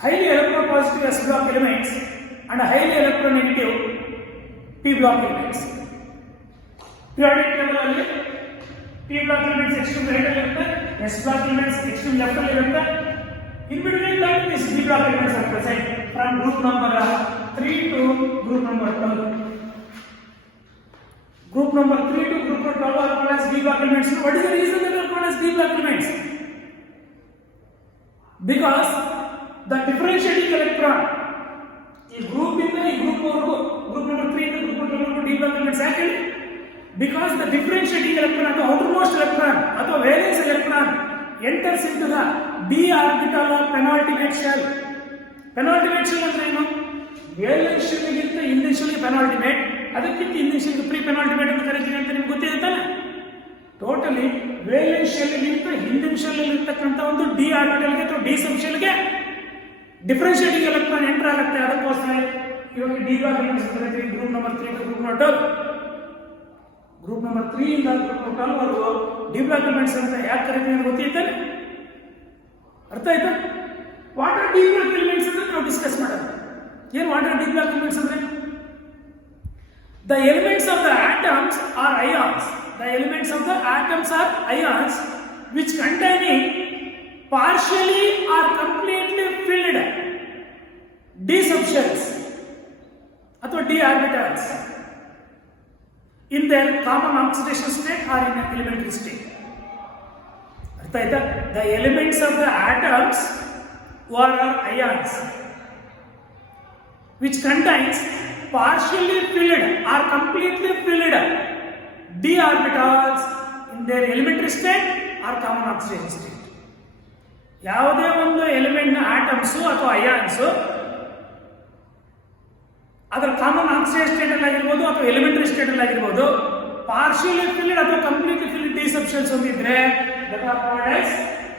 highly electropositive S block elements and highly electronegative P block elements. Periodic table alli P block elements extreme right alli irutte, S block elements extreme left alli irutte. In between that these D block elements are present from group number 3 to group number 12. Group number 3 to group number 12 are called as D block elements. What is the reason they are called as D block elements? Because the differentiating electron ಈ group ಇಂದ ಈ group ವರೆಗೂ group number 3 to group number 12 D block elements ಯಾಕೆ? Because the differentiating electron ಅಥವಾ outermost electron ಅಥವಾ valence electron enters into the d orbital of penultimate shell. Penultimate shell ಅಂದ್ರೆ ಏನು? Valence shell ಗಿಂತ ಹಿಂದಿನ ಶೆಲ್ ಪೆನಾಲ್ಟಿಮೇಟ್, ಅದಕ್ಕಿಂತ ಹಿಂದಿನ ಶೆಲ್ ಪ್ರೀ ಪೆನಾಲ್ಟಿಮೇಟ್ ಅಂತ ಕರೀತೀವಿ ಅಂತ ನಿಮ್ಗೆ ಗೊತ್ತಿದೆ ತಾನೆ? ಟೋಟಲಿ ವೇಲೆನ್ಸ್ ಶೆಲ್ ಗಿಂತ ಹಿಂದಿನ ಶೆಲ್ ಅಲ್ಲಿ ಇರ್ತಕ್ಕಂಥ ಒಂದು ಡಿ ಆರ್ಬಿಟಲ್ಗೆ ಅಥವಾ ಡಿ ಸಬ್ ಶೆಲ್ಗೆ ಡಿಫರೆನ್ಶಿಯೇಟಿಂಗ್ ಎಲೆಕ್ಟ್ರಾನ್ ಎಂಟರ್ ಆಗುತ್ತೆ. ಅದಕ್ಕೋಸ್ಕರ ಇವಾಗ ಡಿ ಬ್ಲಾಕ್ ಎಲಿಮೆಂಟ್ಸ್ ಅಂತ ಕರೀತೀವಿ. Group number 3 to group number 12, group number 3 ಇಂದ ಗ್ರೂಪ್ ನಂಬರ್ 12 ವರೆಗೂ ಡಿ ಬ್ಲಾಕ್ ಎಲಿಮೆಂಟ್ಸ್ ಅಂತ ಯಾಕೆ ಕರೀತೀವಿ ಅಂತ ಗೊತ್ತಿದೆ? ಅರ್ಥ ಆಯ್ತಾ? What are d block elements ಅಂತ ನಾವು ಡಿಸ್ಕಸ್ ಮಾಡೋಣ. ಏನು what are d block elements ಅಂದ್ರೆ? The elements of the atoms are ions. The elements of the atoms are ions which containing partially or completely filled d subshells ಅಥವಾ d orbitals in their common oxidation state or in an elementary state. ಅರ್ಥ ಆಯ್ತಾ? The elements of the atoms are ions which contains partially filled or completely filled d orbitals in their elementary state or common oxidation state. ಯಾವುದೇ ಒಂದು element ನ atoms ಅಥವಾ ions ಅದರ common oxidation state ಅಲ್ಲಿ ಆಗಿರ್ಬೋದು ಅಥವಾ ಎಲಿಮೆಂಟರಿ ಸ್ಟೇಟ್ ಅಲ್ಲಿ ಆಗಿರ್ಬೋದು ಪಾರ್ಷಿಯಲಿ ಫಿಲ್ಡ್ ಅಥವಾ ಕಂಪ್ಲೀಟ್ಲಿ ಫಿಲ್ಡ್ ಡಿ ಸಬ್ಸ್ಟೆನ್ಸ್ ಹೊಂದಿದ್ರೆ that are called as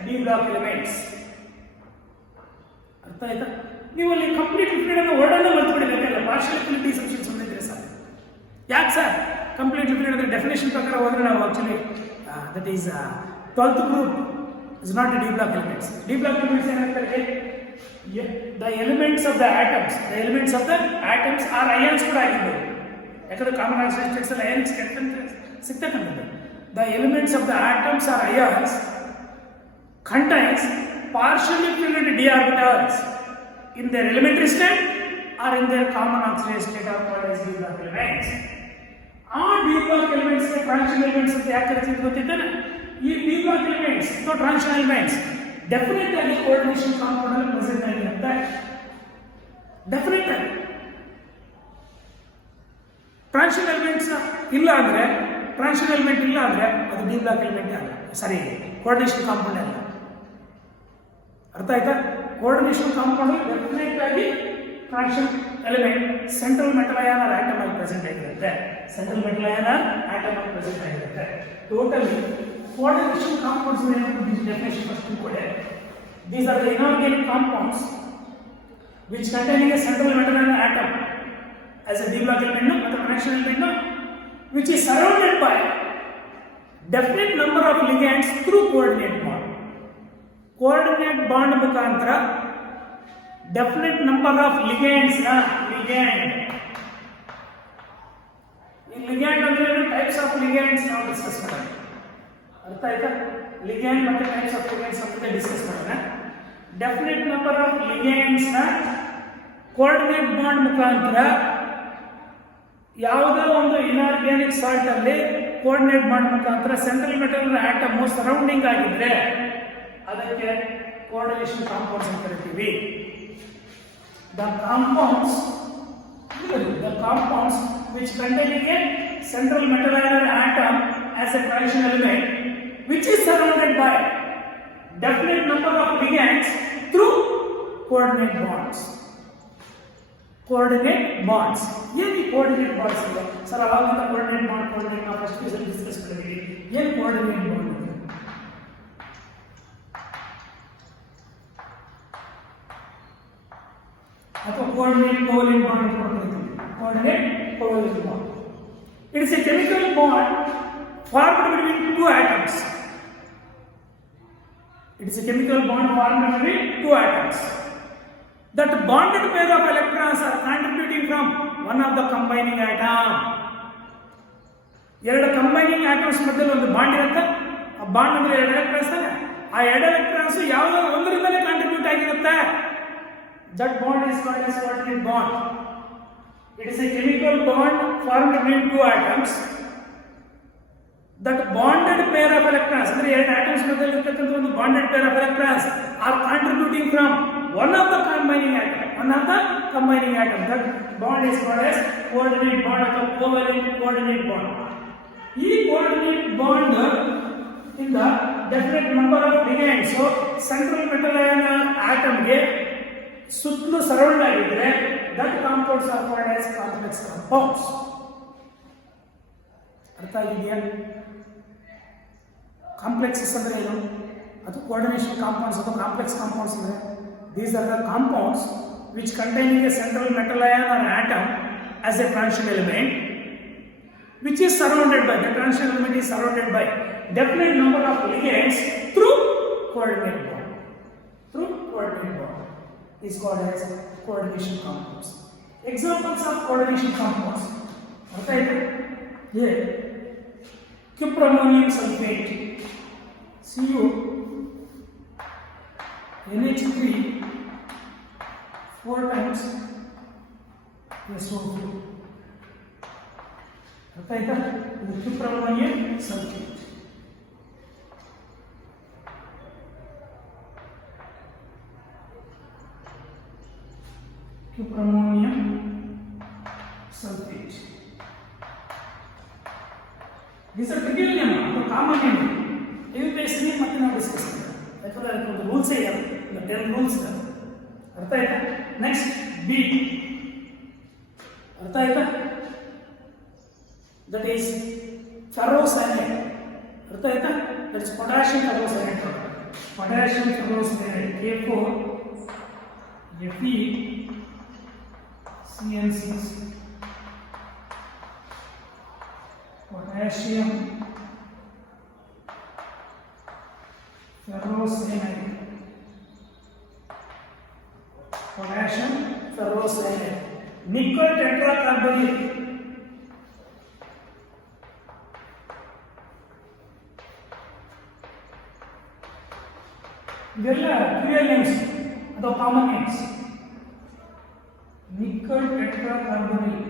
D block elements. ಅರ್ಥ ಆಯ್ತಾ? ನೀವು ಅಲ್ಲಿ ಕಂಪ್ಲೀಟ್ ಫಿಲ್ಡ್ ಅನ್ನು ವರ್ಡ್ ಅನ್ನು ಮರ್ತ್ಬಿಡಬೇಕಲ್ಲ. ಪಾರ್ಷಿಯಲಿ ಫಿಲ್ಡ್ ಡಿ ಸಬ್ಸ್ಟೆನ್ಸ್ ಹೊಂದಿದ್ರೆ ಸರ್ ಯಾಕೆ ಸರ್ ಕಂಪ್ಲೀಟ್ಲಿ ಫಿಲ್ಡ್ ಅಂದ್ರೆ ಡೆಫಿನೇಷನ್ ಪ್ರಕಾರ ಹೋದ್ರೆ ನಾವು actually that is 12th group is not a D block elements. D block elements ಏನಂತಾರೆ? The elements of the atoms are ions ಕೂಡ ಆಗಿರ್ಬೋದು. ಯಾಕಂದ್ರೆ ಕಾಮನ್ ಆಕ್ಸಿಡೆಂಟ್ ಸ್ಟೇಟ್ಸ್ ಅಲ್ಲಿ ions ಸಿಗ್ತಕ್ಕಂಥದ್ದು. The elements of the atoms are ions contains partially filled d orbitals in their elementary state or in their common oxidation state are called as D block elements. ಆ D block elements transition elements ಅಂತ ಯಾಕೆ ಕರೀತೀವಿ ಗೊತ್ತಿದ್ದೇನೆ? ಈ D block elements transition elements definite ಆಗಿ coordination compound ಅಲ್ಲಿ present ಆಗಿರುತ್ತೆ. Definite ಆಗಿ transition elements ಇಲ್ಲ ಅಂದ್ರೆ ಅದು D block ಎಲಿಮೆಂಟ್ ಅಲ್ಲ, ಸರಿ, ಕೋಆರ್ಡಿನೇಷನ್ ಕಾಂಪೌಂಡ್ ಅಲ್ಲ. ಅರ್ಥ ಆಯ್ತಾ? ಕೋಆರ್ಡಿನೇಷನ್ ಕಾಂಪೌಂಡ್ ಡೆಫಿನೆಟ್ ಆಗಿ transition element central metal ion or atom ಆಗಿ ಪ್ರೆಸೆಂಟ್ ಆಗಿರುತ್ತೆ. Totally coordination compounds definition first ಕೊಡೆ. These are the inorganic compounds which containing a central metal atom as a D block element or connection element which is surrounded by definite number of ligands through coordinate bond. Coordinate bond ಮುಖಾಂತರ definite number of ligands ligand ಅಂದ್ರೆ types of ligands ನಾವು discuss ಮಾಡೋಣ. ಅರ್ಥ ಆಯ್ತಾ? ligand ಮತ್ತೆ types of ligands ಅಂತ discuss ಮಾಡೋಣ. Definite number of ligands ನ ಕೋಆರ್ಡಿನೇಟ್ ಬಾಂಡ್ ಮುಖಾಂತರ ಯಾವುದೇ ಒಂದು ಇನಾರ್ಗ್ಯಾನಿಕ್ ಸಾಲ್ಟ್ ಅಲ್ಲಿ ಕೋಆರ್ಡಿನೇಟ್ ಬಾಂಡ್ ಮುಖಾಂತರ ಸೆಂಟ್ರಲ್ ಮೆಟಲ್ ಆಟಮ್ ಸರೌಂಡಿಂಗ್ ಆಗಿದ್ರೆ ಅದಕ್ಕೆ ಕೋಆರ್ಡಿನೇಷನ್ ಕಾಂಪೌಂಡ್ಸ್ ಅಂತ ಕರಿತೀವಿ. The compounds which containing a central metal atom as a transition element which is surrounded by definite number of ligands through coordinate bonds. ಏನು coordinate bonds ಇದೆ sir? ಅವಾಗಿಂದ coordinate bond first piece ಅಲ್ಲಿ discuss ಮಾಡಿದ್ವಿ. ಏನು coordinate bond ಅಂದ್ರೆ? ಅಥವಾ coordinate covalent bond ಅಂತ ಕರೀತೀವಿ. Coordinate covalent bond. It is a chemical bond formed between two atoms. That bonded pair of electrons are contributing from one of the combining atom. ಎರಡು combining atoms ಮಧ್ಯೆ ಒಂದು bond ಇರುತ್ತೆ. ಆ bond ಅಂದ್ರೆ ಎರಡು electrons ತಾನೆ. ಆ ಎರಡು ಎಲೆಕ್ಟ್ರಾನ್ಸ್ ಯಾವುದಾದ್ರು ಒಂದರಿಂದಲೇ ಕಾಂಟ್ರಿಬ್ಯೂಟ್ ಆಗಿರುತ್ತೆ. That bond is called as coordinate bond. It is a chemical bond formed between two atoms. That bonded pair of electrons, ಅಂದ್ರೆ ಎರಡು ಆಟಮ್ಸ್ ಮಧ್ಯೆ ಇರತಕ್ಕಂತ ಒಂದು bonded pair of electrons are contributing from one of the combining atom. That bond is called as coordinate bond or covalent coordinate bond. ಈ coordinate bond in the definite number of ligands, so central metal atom ಗೆ ಸುತ್ತಲೂ surround ಆಗಿದ್ರೆ that compounds are called as complex compounds. ಅರ್ಥ ಆಗಿದೆಯಾ? Complexes ಅಂದ್ರೆ ಏನು? ಅದು coordination compounds ಅಥವಾ ಕಾಂಪ್ಲೆಕ್ಸ್ ಕಾಂಪೌಂಡ್ಸ್ ಅಂದ್ರೆ these are the compounds which containing a central metal ion or atom as a transition element which is surrounded by definite number of ligands through coordinate bond. Is called as coordination compounds. Examples of coordination compounds. Okay, here cuproammonium sulfate, Cu NH3 4 times SO2. Okay, this cuproammonium sulfate. Cuproammonium sulfate. These are trivial name, common name. Even basic name ಮತ್ತೆ ನಾವು discuss ಮಾಡೋಣ. ಯಾಕಂದ್ರೆ ಅದಕ್ಕೆ rules ಇದೆ, 10 rules ಇದೆ. ಅರ್ಥ ಆಯ್ತಾ? Next B. ಅರ್ಥ ಆಯ್ತಾ? That is ferrocyanide. ಅರ್ಥ ಆಯ್ತಾ? That is potassium ferrocyanide. Potassium ferrocyanide K4 Fe CN6 potassium ferrocyanide, potassium ferrocyanide, nickel tetracarbonate, ಇವೆಲ್ಲ ಟ್ರಿವಿಯಲ್ ನೇಮ್ಸ್ ಅಥವಾ common names. Nickel tetracarbonate,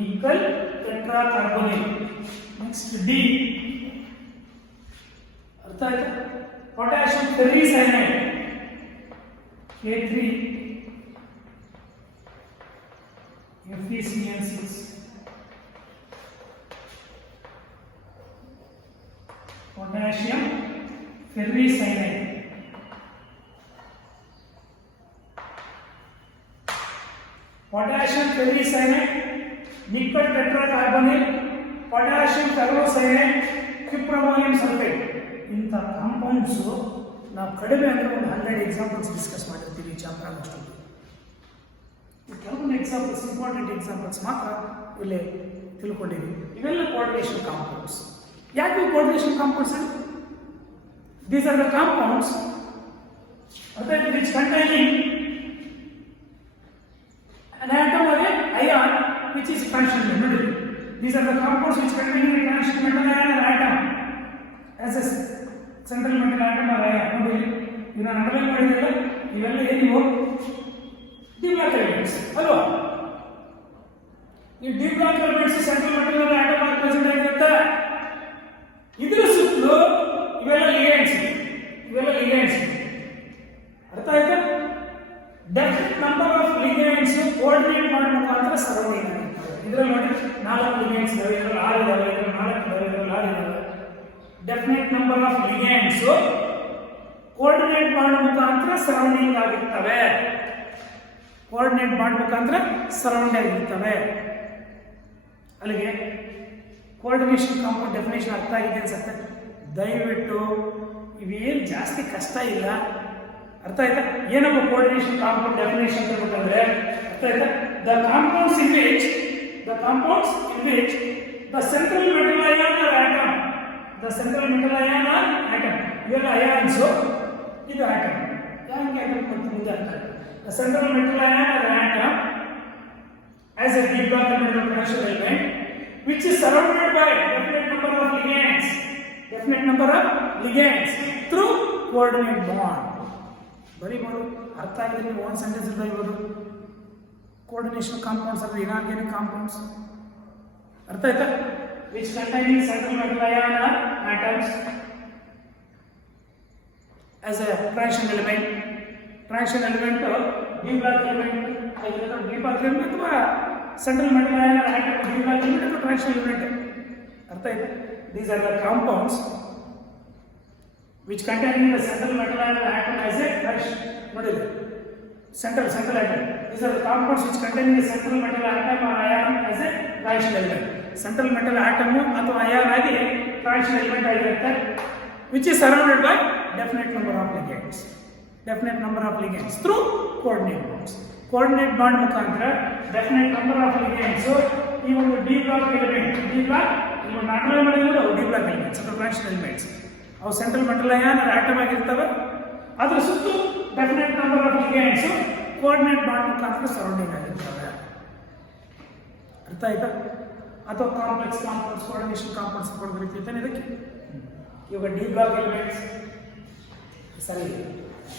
nickel tetracarbonate. Next D, ಅರ್ಥ ಆಯ್ತಾ? Potassium ferricyanide K3 FeCN6, potassium ferricyanide, potassium ferricyanide, nickel tetracarbonate, potassium ferrocyanide, cryptomonium sulfate. ಇಂಥ compounds ನಾವು ಕಡಿಮೆ ಅಂದರೆ ಒಂದು 100 examples discuss ಮಾಡಿರ್ತೀವಿ ಚಾಪ್ಟರ್ ಅಷ್ಟೊಂದು. ಕೆಲವೊಂದು ಎಕ್ಸಾಂಪಲ್ಸ್, ಇಂಪಾರ್ಟೆಂಟ್ ಎಕ್ಸಾಂಪಲ್ಸ್ ಮಾತ್ರ ಇಲ್ಲಿ ತಿಳ್ಕೊಂಡಿದ್ದೀವಿ. ಇವೆಲ್ಲ ಕೋಆರ್ಡಿನೇಷನ್ ಕಾಂಪೌಂಡ್ಸ್. ಯಾಕೆ coordination compounds? These are the compounds which containing an atom or an ion which is functional metal. These are the compounds which containing a transition metal ion or atom as a central metal atom or ion. ನೋಡಿ, ಇದನ್ನ underline ಮಾಡಿದ್ರೆ ಇವೆಲ್ಲ ಏನಿವು D block elements ಅಲ್ವಾ? ಈ d block elements central metal or atom ಆಗಿ present ಆಗಿರುತ್ತೆ. ಇದರ ಸುತ್ತಲೂ ಇವೆಲ್ಲ ಲಿಗೇಂಡ್ಸ್, ಅರ್ಥ ಆಯ್ತಾ? Definite number of ligands coordinate ಮಾಡೋ ಮುಖಾಂತರ ಸರೌಂಡಿಂಗ್ ಆಗಿರ್ತದೆ. ಇದರಲ್ಲಿ ನೋಡಿ 4 ಲಿಗೇಂಡ್ಸ್ ಇದಾವೆ, ಇದರಲ್ಲಿ 6 ಇದಾವೆ, ಇದರಲ್ಲಿ 4 ಇದಾವೆ, ಇದರಲ್ಲಿ 6 ಇದಾವೆ. Definite number of ligands coordinate ಮಾಡೋ ಮುಖಾಂತರ ಸರೌಂಡಿಂಗ್ ಆಗಿರ್ತವೆ. ಕೋಆರ್ಡಿನೇಟ್ ಮಾಡೋ ಮುಖಾಂತರ ಸರೌಂಡ್ ಆಗಿರ್ತವೆ. ಅಲ್ಲಿಗೆ ಕೋಆರ್ಡಿನೇಷನ್ ಕಾಂಪೌಂಡ್ ಡೆಫಿನೇಷನ್ ಅರ್ಥ ಆಗಿದೆ ಅನ್ಸುತ್ತೆ. ದಯವಿಟ್ಟು ಇವೇನು ಜಾಸ್ತಿ ಕಷ್ಟ ಇಲ್ಲ. ಅರ್ಥ ಆಯ್ತಾ? ಏನಪ್ಪ ಕೋಆರ್ಡಿನೇಷನ್ ಕಾಂಪೌಂಡ್ ಡೆಫಿನೇಷನ್ ಅಂತ ಗೊತ್ತಾದ್ರೆ ಅರ್ಥ ಆಯ್ತಾ? The compounds in which the central metal ion or atom, ಇವೆಲ್ಲ ಅಯಾನ್ಸ್, ಇದು ಆಟಮ್. ಯಾಕೆ ಆಟಮ್ ಅಂತ ಮುಂದೆ ಅರ್ಥ ಆಯ್ತು. The central metal ion or atom as a d block potential element which is surrounded by definite number of ligands through coordinate bond. ಬರೀಬಹುದು. ಅರ್ಥ ಆಗಿದ್ರೆ ನೀವು ಒಂದು ಸೆಂಟೆನ್ಸ್ ಬರೀಬಹುದು. ಕೋಆರ್ಡಿನೇಷನ್ ಕಾಂಪೌಂಡ್ಸ್ ಅಂದ್ರೆ ಇನಾರ್ಗಾನಿಕ್ ಕಾಂಪೌಂಡ್ಸ್. ಅರ್ಥ ಆಯ್ತಾ? which containing central metal ion or atoms as a transition element d block element ಆಗಿರೋದು. D block element ಅಥವಾ central metal ion or atom d block element ಅಥವಾ ಟ್ರಾನ್ಸಿಷನ್ ಎಲಿಮೆಂಟ್. ಅರ್ಥ ಆಯ್ತಾ? These are the compounds which containing the central metal ion or atom as a central atom. These are the compounds which containing the central metal atom or ion as a transition element. Central metal atom ಅಥವಾ ion ಆಗಿ transition element ಆಗಿರುತ್ತೆ, which is surrounded by definite number of ligands through coordinate bonds. Coordinate bond ಮುಖಾಂತರ definite number of ligands ಈ ಒಂದು d block element, d block ಇಲ್ಲಿ ನಾಲ್ಕು ಮಾಡಿದ್ರು d block elements ಅಥವಾ ಟ್ರಾನ್ಸಿಷನ್ ಎಲಿಮೆಂಟ್ಸ್, ಅವು central metal ion or atom ಆಗಿರ್ತವೆ. ಅದರ ಸುತ್ತು definite number of ligands coordinate bond ಮುಖಾಂತರ ಸರೌಂಡಿಂಗ್ ಆಗಿರ್ತವೆ. ಅರ್ಥ ಆಯ್ತಾ? ಅಥವಾ ಕಾಂಪ್ಲೆಕ್ಸ್ ಕಾಂಪೌಂಡ್ಸ್, ಕೋಆರ್ಡಿನೇಷನ್ ಕಾಂಪೌಂಡ್ಸ್ ಕೊಡೋ ರೀತಿ ಇರ್ತಾನೆ ಇದಕ್ಕೆ. ಇವಾಗ d block elements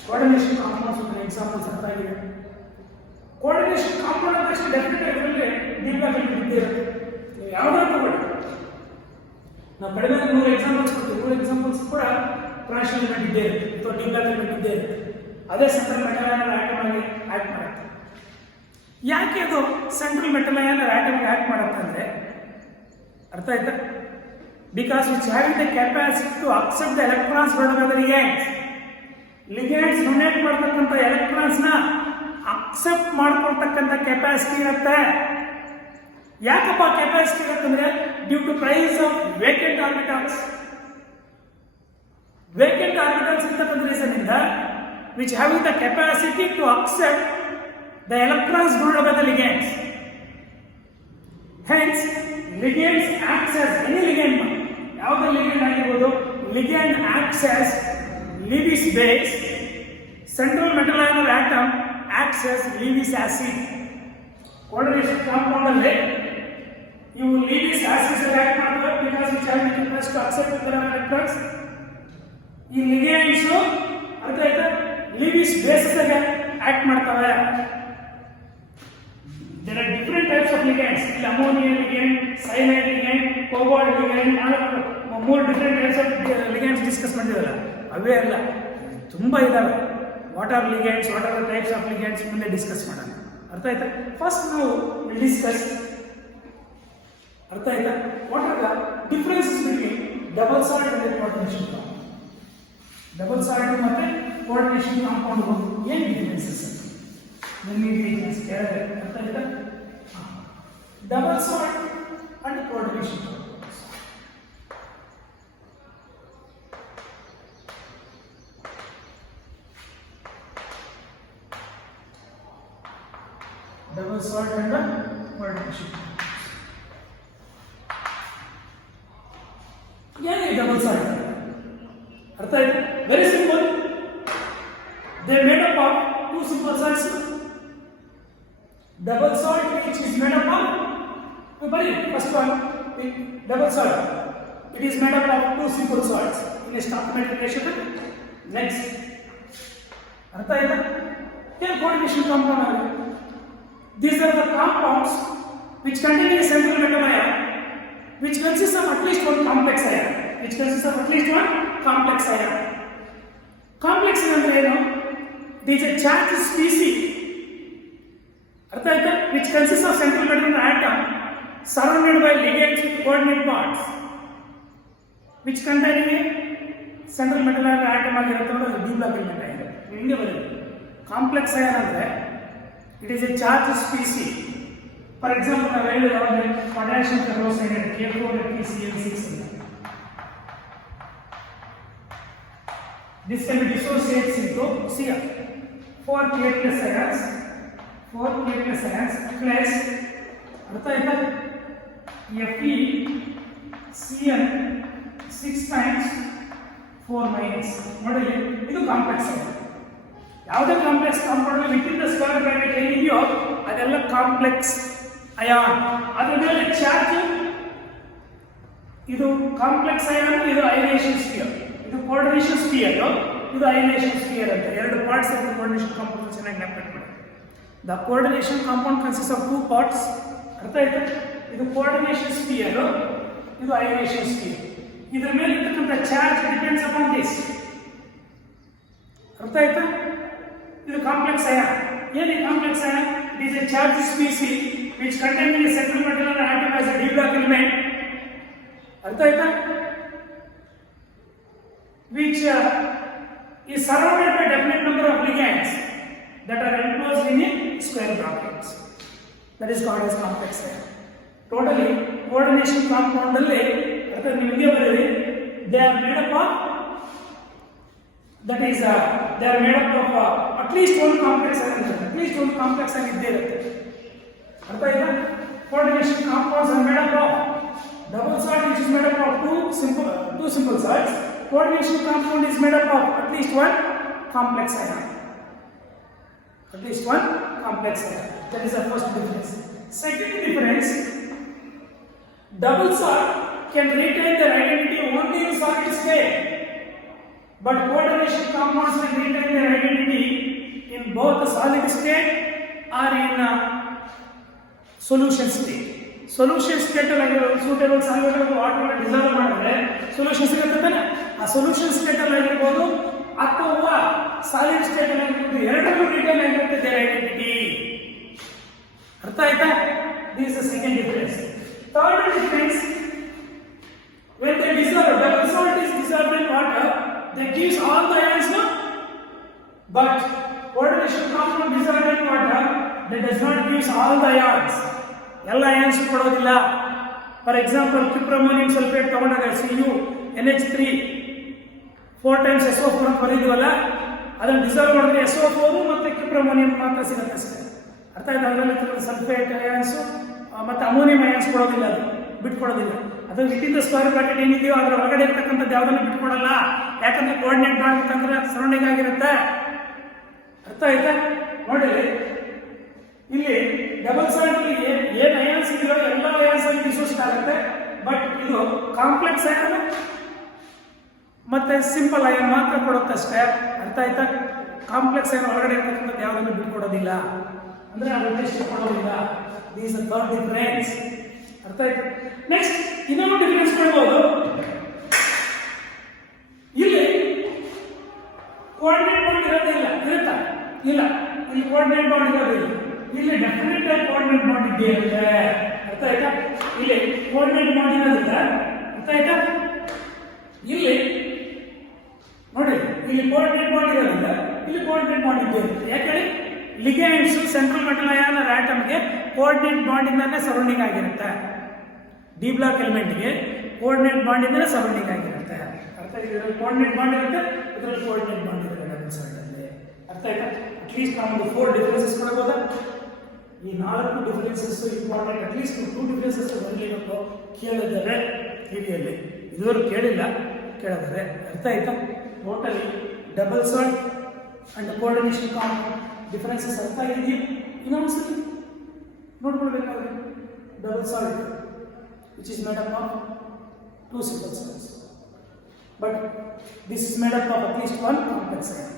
coordination compounds examples ಅರ್ಥ ಆಗಿದೆ. ಕೋಆರ್ಡಿನೇಷನ್ ಕಾಂಪೌಂಡ್ ಅಂತ ತಕ್ಷಣ ಡೆಫಿನೆಟ್ ಇದರಲ್ಲಿ ಡಿ ಬ್ಲಾಕ್ ಎಲಿಮೆಂಟ್ ಇದ್ದೇ ಇರುತ್ತೆ. ನೀವು ಯಾವುದಾದ್ರು ತಗೊಳ್ಳಿ, ನಾವು ಕಡಿಮೆ 100 ಎಕ್ಸಾಂಪಲ್ಸ್ ಕೊಡ್ತೀವಿ. 100 ಎಕ್ಸಾಂಪಲ್ಸ್ ಕೂಡ ಟ್ರಾನ್ಸಿಷನ್ ಎಲಿಮೆಂಟ್ ಇದ್ದೇ ಇರುತ್ತೆ ಅಥವಾ ಡಿ ಬ್ಲಾಕ್ ಎಲಿಮೆಂಟ್ ಇದ್ದೇ ಇರುತ್ತೆ. ಅದೇ ಸೆಂಟ್ರಲ್ ಮೆಟಲ್ ಅಯಾನ್ ಆಟಮ್ ಆಗಿ ಆಕ್ಟ್ ಮಾಡುತ್ತೆ. ಯಾಕೆ ಅದು ಸೆಂಟ್ರಲ್ ಮೆಟಲ್ ಅಯಾನ್ ಆಟಮ್ ಆಗಿ ಆಕ್ಟ್ ಮಾಡುತ್ತೆ ಅಂದ್ರೆ ಅರ್ಥ ಆಯ್ತಾ? Because it's having the capacity to accept the electrons from the ligands donate ಮಾಡತಕ್ಕಂಥ ಎಲೆಕ್ಟ್ರಾನ್ಸ್ ನ ಅಕ್ಸೆಪ್ಟ್ ಮಾಡ್ಕೊಳ್ತಕ್ಕಂಥ ಕೆಪಾಸಿಟಿ ಇರುತ್ತೆ. ಯಾಕಪ್ಪ ಕೆಪಾಸಿಟಿ ಇರುತ್ತಂದ್ರೆ due to price of vacant orbitals ಇರ್ತಕ್ಕಂಥ ರೀಸನ್ ಇಂದ which having the capacity to accept the electrons doned by the ligands. Hence, ligands acts as any ligand. ಯಾವುದೇ ligand ಆಗಿರ್ಬೋದು, ligand acts as Lewis base, central metal ion atom acts as Lewis acid. Coordination compound ಅಲ್ಲಿ ಇವು Lewis acids act ಮಾಡ್ತವೆ because which have interest to accept the electrons. ಈ ligands ಅರ್ಥ ಆಯ್ತಾ Lewis bases ಆಗಿ act ಮಾಡ್ತವೆ. There are different types of ligands. Ammonia ligand, cyanide ligand, cobalt ligand, more different types of ligands discuss ಮಾಡಿದಲ್ಲ. ಅವೇ ಅಲ್ಲ, ತುಂಬಾ ಇದಾವೆ. What are ligands? What are the types of ligands? ಮುಂದೆ discuss ಮಾಡೋಣ. ಅರ್ಥ ಆಯ್ತಾ? First ನಾವು ಡಿಸ್ಕಸ್. ಅರ್ಥ ಆಯ್ತಾ? What are the differences between double salt and coordination compound? Double salt ಮತ್ತೆ coordination compound ಏನು ಡಿಫರೆನ್ಸಸ್? ಅರ್ಥ ಆಯ್ತಾ? Double salt and coordination. Double salt and coordination. ಏನೇ ಡಬಲ್ ಸಾಲ್ಟ್? ಅರ್ಥ ಆಯ್ತಾ? Very simple. They made up of two simple salts. Double salt which is made up of, first one, double salt, it is made up of two simple salts in a stoichiometric ratio. Next, artha aita here coordination compound. These are the compounds which contain a central metal ion which consists of at least one complex ion. Complex ಅಂದ್ರೆ ಏನು? It is a charged species, artha aita, which consists of central metal atom surrounded by ligands with coordinate bonds, which contain a central metal atom ಆಗಿರುತ್ತೆ ಅಂದ್ರೆ ಅದು D block element ಆಗಿದೆ. ಹಿಂಗೆ ಬರುತ್ತೆ. Complex ion ಅಂದ್ರೆ it is a charge species. For example ನಾವು ಹೇಳಿದ ಯಾವಾಗ ಪೊಟ್ಯಾಷಿಯಂ ಪೆರೋಕ್ಸೈಡ್ K4FeCl6 ಅಂತ. This can be dissociated into Cl. 4 K+ ions plus ಅರ್ಥ ಆಯ್ತಾ? FeCl 6 times 4 minus. ನೋಡಿ, ಇದು ಕಾಂಪ್ಲೆಕ್ಸ್ ಅಯಾನ್. ಯಾವುದೇ complex compound within the square bracket ಏನಿದೆಯೋ ಅದೆಲ್ಲ ಕಾಂಪ್ಲೆಕ್ಸ್ ಅಯಾನ್. ಅದರ ಮೇಲೆ ಚಾರ್ಜ್, ಇದು ಕಾಂಪ್ಲೆಕ್ಸ್ ಅಯಾನ್, ಇದು ಅಯನೇಷನ್ ಸ್ಫಿಯರ್, ಇದು ಕೋಆರ್ಡಿನೇಷನ್ ಸ್ಫಿಯರ್, ಇದು ಅಯನೇಷನ್ ಸ್ಫಿಯರ್ ಅಂತ ಎರಡು ಪಾರ್ಟ್ಸ್ ಆಫ್ ಕೋಆರ್ಡಿನೇಷನ್ ಕಾಂಪೌಂಡ್ ಚೆನ್ನಾಗಿ ನೆನಪಿಟ್ಕೊಳ್ಳಿ. The coordination compound consist of 2 parts. ಅರ್ಥ ಆಯ್ತಾ? ಇದು ಕೋಆರ್ಡಿನೇಷನ್ ಸ್ಫಿಯರ್, ಇದು ಅಯನೇಷನ್ ಸ್ಫಿಯರ್. ಇದರ ಮೇಲೆ ಇರ್ತಕ್ಕಂಥ ಚಾರ್ಜ್ ಡಿಪೆಂಡ್ಸ್ ಅಪಾನ್ ದಿಸ್. ಅರ್ಥ ಆಯ್ತಾ? ಇದು ಕಾಂಪ್ಲೆಕ್ಸ್ ಅಯಾನ್. ಏನು complex ion? It is a charge species which contain a central metal atom as a d block element. ಅರ್ಥ ಆಯ್ತಾ? Which is surrounded by definite number of ligands that are enclosed in a square brackets. That is called as complex ion. Totally, coordination compound alli artha niಮಗೆ ಬರೆಯಿರಿ. They are made up of, that is they are made up of at least one complex ion. At least one complex ion idde irutte. Artha ಆಯ್ತಾ? Coordination compounds are made up of double salt which is made up of two simple salts. Coordination compound is made up of at least one complex ion. That is the first difference. Second difference, double salt can retain their identity only in solid state, but coordination compounds can retain their identity in both the solid state or in solution state. Solution state ಅಲ್ಲಿ suitable solute water ಅನ್ನು dissolve ಮಾಡಿದ್ರೆ solution ಸಿಗುತ್ತೆ ತಾನೆ. ಆ solution state ಅಲ್ಲಿ ಆಗಿರ್ಬೋದು ಅಥವಾ solid state ಅಲ್ಲಿ ಆಗಿರ್ಬೋದು, ಎರಡಕ್ಕೂ ರಿಟೇನ್ ಆಗಿರುತ್ತೆ their identity. ಅರ್ಥ ಆಯ್ತಾ? This is the second difference. Third difference, when they dissolve, double salt is dissolved in water, that gives all the ions, no? But coordination compound dissolved in water, that does not give all the ions. ಎಲ್ಲ ಐನ್ಸ್ ಕೊಡೋದಿಲ್ಲ. For example ಕ್ಯುಪ್ರಮೋನಿಯಂ sulphate ತಗೊಂಡಾಗ CuNH3 4 times SO4 ಅಂತ ಬರೀತೀವಲ್ಲ, ಅದನ್ನು dissolve ಮಾಡಿದ್ರೆ SO4 ಮತ್ತೆ ಕ್ಯುಪ್ರಮೋನಿಯಂ ಮಾತ್ರ ಸಿಗುತ್ತೆ ಅಷ್ಟೇ. ಅರ್ಥ ಆಯ್ತಾ? ಅದರಲ್ಲಿ ಸಲ್ಫೇಟ್ ಅಯಾನ್ಸ್ ಮತ್ತು ಅಮೋನಿಯಂ ಅಯಾನ್ಸ್ ಕೊಡೋದಿಲ್ಲ, ಅದು ಬಿಟ್ಕೊಡೋದಿಲ್ಲ. ಅದು ವಿತಿನ್ ದ ಸ್ಕ್ವೇರ್ ಬ್ರಾಕೆಟ್ ಏನಿದೆಯೋ ಅದರ ಒಳಗಡೆ ಇರ್ತಕ್ಕಂಥದ್ದು ಯಾವುದನ್ನು ಬಿಟ್ಕೊಡಲ್ಲ, ಯಾಕಂದ್ರೆ ಕೋಆರ್ಡಿನೇಟ್ ಮಾಡ್ಬೇಕಂದ್ರೆ ಸರೌಂಡಿಂಗ್ ಆಗಿರುತ್ತೆ. ಅರ್ಥ ಆಯ್ತಾ? ನೋಡಿ ಇಲ್ಲಿ ಡಬಲ್ ಸಾಲ್ಟ್ ಏನು ಅಯಾನ್ಸ್ ಇದೆಯೋ ಎಲ್ಲ ಅಯಾನ್ಸ್ ಅಲ್ಲಿ ಡಿಸೋಸಿಯೇಟ್ ಆಗುತ್ತೆ. ಬಟ್ ಇದು ಕಾಂಪ್ಲೆಕ್ಸ್ ಅಯಾನ್ ಮತ್ತೆ ಸಿಂಪಲ್ ಅಯಾನ್ ಮಾತ್ರ ಕೊಡುತ್ತೆ ಅಷ್ಟೇ. ಅರ್ಥ ಆಯ್ತಾ? ಕಾಂಪ್ಲೆಕ್ಸ್ ಅಯಾನ್ ಒಳಗಡೆ ಇರ್ತಕ್ಕಂಥದ್ದು ಯಾವುದನ್ನು ಬಿಟ್ಕೊಡೋದಿಲ್ಲ, ಅಂದ್ರೆ ಅದು ಟೆಸ್ಟ್ ಕೊಡೋದಿಲ್ಲ. This is third difference. ಅರ್ಥ ಆಯ್ತು? ನೆಕ್ಸ್ಟ್ ಇನ್ನೊಂದು ಡಿಫರೆನ್ಸ್ ಕೊಡ್ಬೋದು. ಇಲ್ಲಿ ಕೋಆರ್ಡಿನೇಟ್ ಬಾಂಡ್ ಇರೋದಿಲ್ಲ, ಇರುತ್ತಾ? ಇಲ್ಲ, ಇಲ್ಲಿ ಕೋಆರ್ಡಿನೇಟ್ ಬಾಂಡ್ ಇರೋದಿಲ್ಲ. ಇಲ್ಲಿ ಡೆಫಿನೆಟ್ ಆಗಿ ಕೋಆರ್ಡಿನೇಟ್ ಬಾಂಡ್ ಇದೆಯಂತೆ. ಅರ್ಥ ಆಯ್ತಾ? ಇಲ್ಲಿ ಕೋಆರ್ಡಿನೇಟ್ ಬಾಂಡ್ ಇರೋದಿಲ್ಲ. ಅರ್ಥ ಆಯ್ತಾ? ಇಲ್ಲಿ ನೋಡಿ, ಇಲ್ಲಿ ಕೋಆರ್ಡಿನೇಟ್ ಬಾಂಡ್ ಇರೋದಿಲ್ಲ, ಇಲ್ಲಿ ಕೋಆರ್ಡಿನೇಟ್ ಬಾಂಡ್ ಇದೆಯಂತೆ. ಯಾಕಂದ್ರೆ ಲಿಗ್ಯಾಂಡ್ಸ್ ಸೆಂಟ್ರಲ್ ಮೆಟಲ್ ಅಯಾನ್ ಆಟಮ್ಗೆ ಕೋಆರ್ಡಿನೇಟ್ ಬಾಂಡ್ ಇಂದಾನೆ ಸರೌಂಡಿಂಗ್ ಆಗಿರುತ್ತೆ. ಡಿ ಬ್ಲಾಕ್ ಎಲಿಮೆಂಟ್ಗೆ ಕೋಆರ್ಡಿನೇಟ್ ಬಾಂಡ್ ಇಂದಾನೆ ಸರೌಂಡಿಂಗ್ ಆಗಿರುತ್ತೆ. ಅರ್ಥ ಇದರಲ್ಲಿ ಕೋಆರ್ಡಿನೇಟ್ ಬಾಂಡ್ ಇರುತ್ತೆ, ಇದರಲ್ಲಿ ಕೋಆರ್ಡಿನೇಟ್ ಬಾಂಡ್ ಇರುತ್ತೆ ಡಬಲ್ ಸಾಲ್ಟ್ ಅಲ್ಲಿ. ಅರ್ಥ ಆಯ್ತಾ? ಅಟ್ಲೀಸ್ಟ್ ನಾವು 4 ಡಿಫರೆನ್ಸಸ್ ಕೊಡಬಹುದಾ? ಈ 4 ಡಿಫರೆನ್ಸಸ್ ಇಂಪಾರ್ಟೆಂಟ್. ಅಟ್ಲೀಸ್ಟ್ 2 ಡಿಫರೆನ್ಸಸ್ ಬರಲಿಕ್ಕೆ ಕೇಳಿದರೆ ಹಿಡಿಯಲ್ಲಿ, ಇದುವರೆಗೂ ಕೇಳಿಲ್ಲ, ಕೇಳಿದರೆ. ಅರ್ಥ ಆಯ್ತಾ? Totally double salt and coordination differences ಅರ್ಥ ಆಗಿದೆಯಾ? ಇನ್ನೊಂದ್ಸಲಿ ನೋಡ್ಕೊಳ್ಬೇಕಾದ್ರೆ double salt which is made up of 2 simple salts, but this is made up of at least 1 complex ion.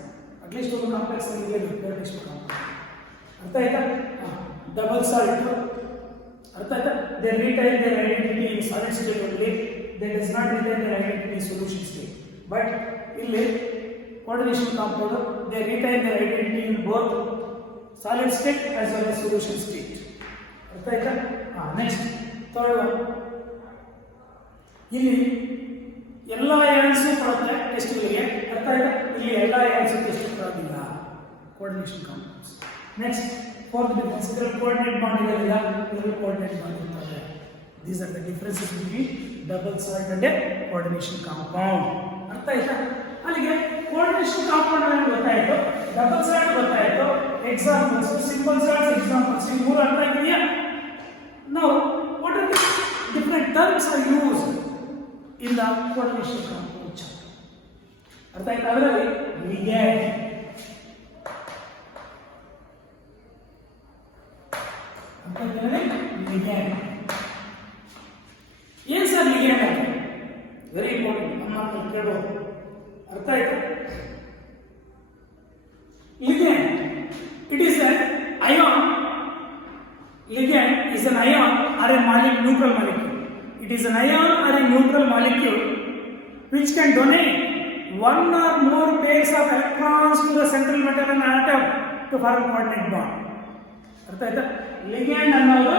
At least 1 complex ion is coordination compound. ಅರ್ಥ ಆಯ್ತಾ? Double salt ಅರ್ಥ ಆಯ್ತಾ? they retain their identity in solid state only, they does not retain their identity in solution state. But ಇಲ್ಲಿ coordination compound, they retain their identity in both solid state as well as solution state. ಅರ್ಥ ಆಯ್ತಾ? Next third one. ಇಲ್ಲಿ ಎಲ್ಲ ions ಕೊಡುತ್ತೆ ಟೆಸ್ಟ್ಗಳಿಗೆ. ಅರ್ಥ ಆಯ್ತಾ? ಇಲ್ಲಿ ಎಲ್ಲ ಅಯಾನ್ಸ್ ಟೆಸ್ಟ್ ಕೊಡೋದಿಲ್ಲ, coordination compounds. Next fourth difference, ಇದರಲ್ಲಿ ಕೋಆರ್ಡಿನೇಟ್ ಬಾಂಡ್ ಇರೋದಿಲ್ಲ, ಇದರಲ್ಲಿ ಕೋಆರ್ಡಿನೇಟ್ ಬಾಂಡ್ ಇರ್ತದೆ. These are the differences between double salt and coordination compound. ಅರ್ಥ ಆಯ್ತಾ? ಅಲ್ಲಿಗೆ ಕೋಆರ್ಡಿನೇಷನ್ ಕಾಂಪೌಂಡ್ ಅಂತ ಗೊತ್ತಾಯ್ತು, ಡಬಲ್ ಸಾಲ್ಟ್ ಗೊತ್ತಾಯ್ತು, ಎಕ್ಸಾಂಪಲ್ಸ್, ಸಿಂಪಲ್ ಸಾಲ್ಟ್ ಎಕ್ಸಾಂಪಲ್ಸ್, ಈ 3 ಅರ್ಥ ಆಗಿದೆಯಾ? Now, what are the different terms are used in the coordination compound chapter? ಅರ್ಥ ಆಯ್ತಾ? ಅದರಲ್ಲಿ ಲಿಗ್ಯಾಂಡ್, ಲಿಗ್ಯಾಂಡ್ ಏನ್ ಸರ್ ಲಿಗ್ಯಾಂಡ್ ಅಂತ? ವೆರಿ ಇಂಪಾರ್ಟೆಂಟ್, ನಮ್ಮ ಕೇಳಬಹುದು. ಅರ್ಥ ಆಯ್ತಾ? Ligand it is an ion. Ligand is an ion or a neutral molecule. It is an ion or a neutral molecule which can donate 1 or more pairs of electrons to the central metal and atom to form coordinate bond. ಅರ್ಥ ಆಯ್ತಾ? Ligand ಅನ್ನೋದು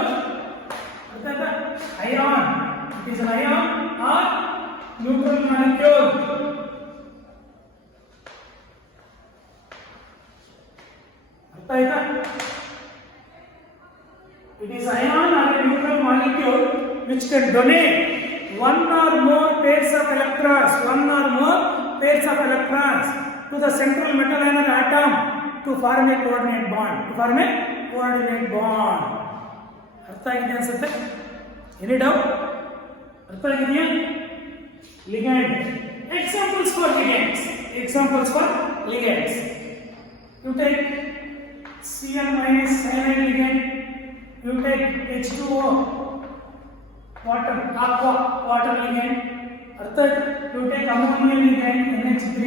ಅರ್ಥ ಆಯ್ತಾ? ion. It is an ion or neutral molecule. ಅರ್ಥ ಆಯ್ತಾ? It is ion or a neutral molecule which can donate 1 or more pairs of electrons, 1 or more pairs of electrons to the central metal ion atom to form a coordinate bond. To form a coordinate bond. ಅರ್ಥ ಆಗಿದೆ ಅನ್ಸುತ್ತೆ? Any doubt? ಅರ್ಥ ಆಗಿದೆಯಾ? Ligand. Examples for ligands. Examples for ligands. You take Cl minus cyanide ligand. You take H2O, water, aqua, water ligand. अर्थ आयता? You take ammonia ligand, NH3.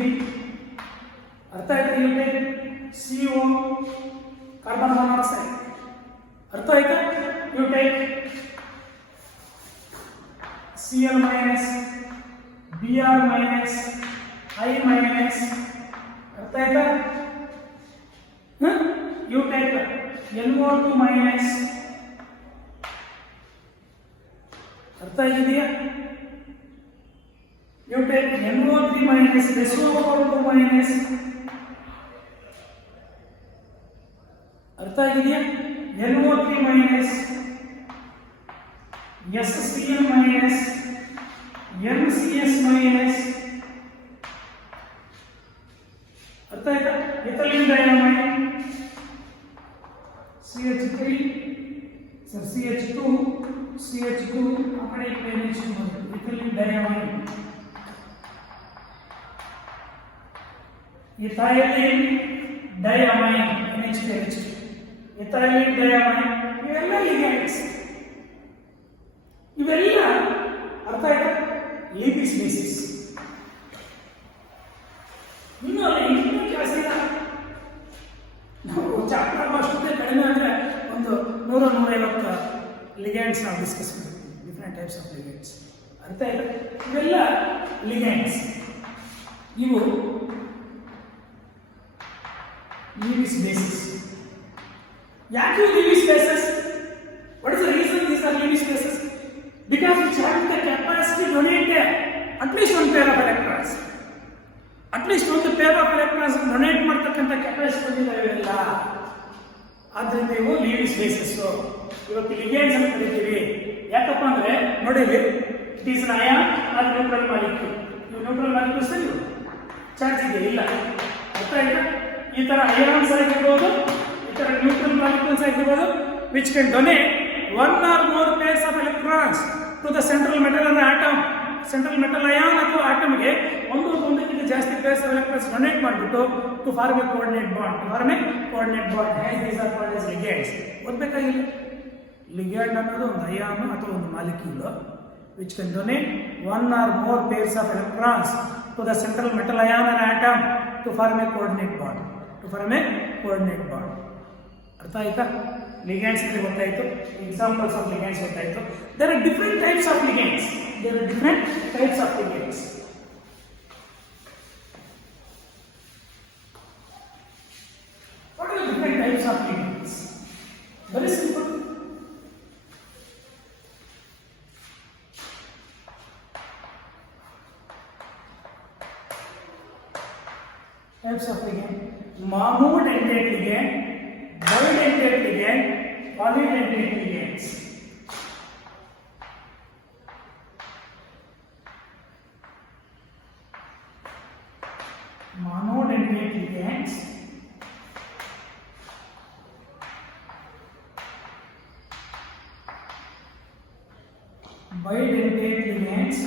अर्थ आयता? You take CO, carbon monoxide. अर्थ आयता? You take Cl minus, Br minus, I minus. अर्थ आयता? You take NO2 minus. ಅರ್ಥ ಆಗಿದೆಯಾ? You take NO3 minus, SO2 minus. ಅರ್ಥ ಆಗಿದೆಯಾ? NO3 minus, SCl minus, NCS minus. ಅರ್ಥ ಆಯ್ತಾ? ethylene diamine, CH3, CH2 ಆ ಕಡೆ NH2 ಇದರಲ್ಲಿ ಡೈಅಮೈನ್. Ethylene ಡೈಅಮೈನ್ NH2. ಇಥೈಲಿನ್ ಡೈಅಮೈನ್ ಇವೆಲ್ಲ ಲಿಗ್ಯಾಂಡ್ಸ್. ಇವೆಲ್ಲ ಅರ್ಥ ಆಯ್ತಾ? Lipid basis. ಇನ್ನೂ ಜಾಸ್ತಿ ನಾವು ಚಾಪ್ಟರ್ ಅಷ್ಟೇ ಕಡಿಮೆ ಅಂದರೆ ಒಂದು 100-150 ಲಿಗ್ಯಾಂಡ್ಸ್ ನಾವು ಡಿಸ್ಕಸ್ ಮಾಡ್ತೀವಿ. ಡಿಫ್ರೆಂಟ್ ಟೈಪ್ಸ್ ಆಫ್ ಲಿಗ್ಯಾಂಡ್ಸ್ ಅರ್ಥ ಆಯ್ತಾ? ಇವೆಲ್ಲ ಲಿಗ್ಯಾಂಡ್ಸ್. ಇವು ಲಿಪಿಡ್ ಬೇಸಿಸ್. ಯಾಕೆ lipid basis? What is the reason these are Lewis bases? Because which have the capacity to donate at least one pair of electrons. At least one pair of electrons donate ಮಾಡ್ತಕ್ಕಂಥ capacity ಹೊಂದಿದ್ದಾವೆಲ್ಲ. ಆದ್ದರಿಂದ ಇವು Levi's basis. ಇವತ್ತು ligands ಅಂತ ಕರಿತೀವಿ. ಯಾಕಪ್ಪ ಅಂದ್ರೆ ನೋಡಿ, it is an ion R neutral molecule. ಇವು ನ್ಯೂಟ್ರಲ್ ಮಾಲಿಕ್ಯೂಲ್ಸ್ ಇವು ಚಾರ್ಜ್ ಇದೆ ಇಲ್ಲ. ಅರ್ಥ ಆಯ್ತಾ? ಈ ತರ ಅಯಾನ್ಸ್ ಆಗಿರ್ಬೋದು, ಈ ತರ ನ್ಯೂಟ್ರಲ್ ಮಾಲಿಕ್ಯೂಲ್ಸ್ ಆಗಿರ್ಬೋದು, which can donate one or more pairs of electrons to the central metal of the atom. Central metal ion ಅಥವಾ atom ಗೆ ಒಂದಕ್ಕಿಂತ ಜಾಸ್ತಿ pairs of electrons donate ಮಾಡಿಬಿಟ್ಟು to form a coordinate bond. Hence these are called as ligands. ಓದಬೇಕಾಗಿಲ್ಲ. ligand ಅನ್ನೋದು ಒಂದು ion ಅಥವಾ ಒಂದು molecule which can donate one or more pairs of electrons to the central metal ion and atom to form a coordinate bond. ಅರ್ಥ ಆಯ್ತಾ? ligands ಅಂದ್ರೆ ಗೊತ್ತಾಯ್ತು, examples of ligands ಗೊತ್ತಾಯ್ತು. There are different types of ligands. What are the different types of ligands? Very simple. Types of ligand: monodentate ligand, bidentate ligand, polydentate ligands. Monodentate ligands, bidentate ligands,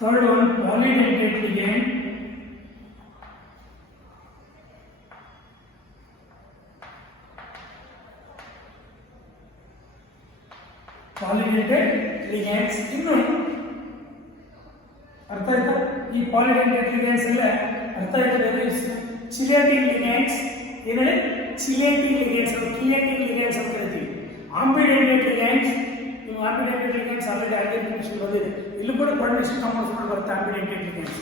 third one polydentate ligand, ligands. ಇನ್ನು ಅರ್ಥ ಆಯ್ತಾ? ಈ ಪಾಲಿಡೆಂಟೇಟ್ ligands ಎಲ್ಲ ಅರ್ಥ ಆಯ್ತದೆ. Chelating ligands, ಏನೇಳಿ chelating ligands ಅಂತ ಕರಿತೀವಿ. Ambidentate ligands, ನೀವು ಆಂಬಿಡೆಂಟೇಟ್ ligands ಆಲ್ರೆಡಿ ಐಡೆಂಟಿಫಿಕೇಶನ್ ಬಂದಿದೆ. ಇಲ್ಲೂ ಕೂಡ ಕೋಆರ್ಡಿನೇಷನ್ ಕಾಂಪೌಂಡ್ಸ್ ಕೂಡ ಬರುತ್ತೆ ಆಂಬಿಡೆಂಟೇಟ್ ligands.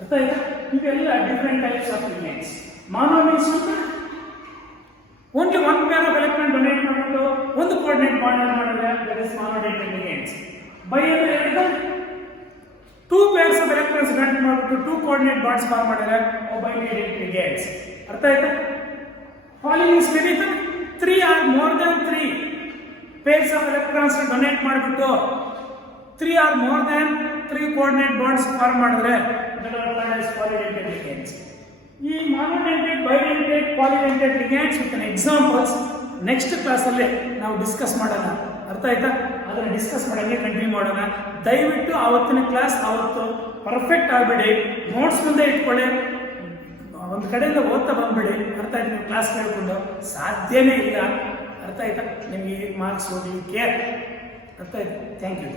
ಅರ್ಥ ಆಯ್ತಾ? ಇವೆಲ್ಲ different types of ligands. Mono means only one pair of electron donate ಮಾಡಿಬಿಟ್ಟು ಒಂದು ಕೋಆರ್ಡಿನೇಟ್ ಬಾಂಡ್ ಮಾಡಿದ್ರೆ that is monodentate ligands. Bi ಅಂದ್ರೆ two pairs of electrons donate ಮಾಡಿಬಿಟ್ಟು two coordinate bonds ಫಾರ್ಮ್ ಮಾಡಿದ್ರೆ bidentate ligands. ಅರ್ಥ ಆಯ್ತಾ? Poly means maybe 3 or more than 3 pairs of electrons donate ಮಾಡಿಬಿಟ್ಟು 3 or more than 3 coordinate bonds form ಮಾಡಿದ್ರೆ that are called as polydentate ligands. ಈ monodentate, bidentate, polydentate ligands with an examples next class ಅಲ್ಲಿ ನಾವು discuss ಮಾಡೋಣ. ಅರ್ಥ ಆಯ್ತಾ? ಅದನ್ನ discuss ಮಾಡಂಗೆ continue ಮಾಡೋಣ. ದಯವಿಟ್ಟು ಆವತ್ತಿನ ಕ್ಲಾಸ್ ಅವತ್ತು ಪರ್ಫೆಕ್ಟ್ ಆಗಬೇಡಿ, ನೋಟ್ಸ್ ಮುಂದೆ ಇಟ್ಕೊಳ್ಳಿ, ಒಂದು ಕಡೆಯಿಂದ ಓದ್ತಾ ಬಂದ್ಬಿಡಿ. ಅರ್ಥ ಆಯ್ತು? ನೀವು ಕ್ಲಾಸ್ ಕೇಳ್ಕೊಂಡು ಸಾಧ್ಯನೇ ಇಲ್ಲ. ಅರ್ಥ ಆಯ್ತಾ? ನಿಮಗೆ ಮಾರ್ಕ್ಸ್ ಹೋಗ್ಲಿಕ್ಕೆ. ಅರ್ಥ ಆಯ್ತು? Thank you.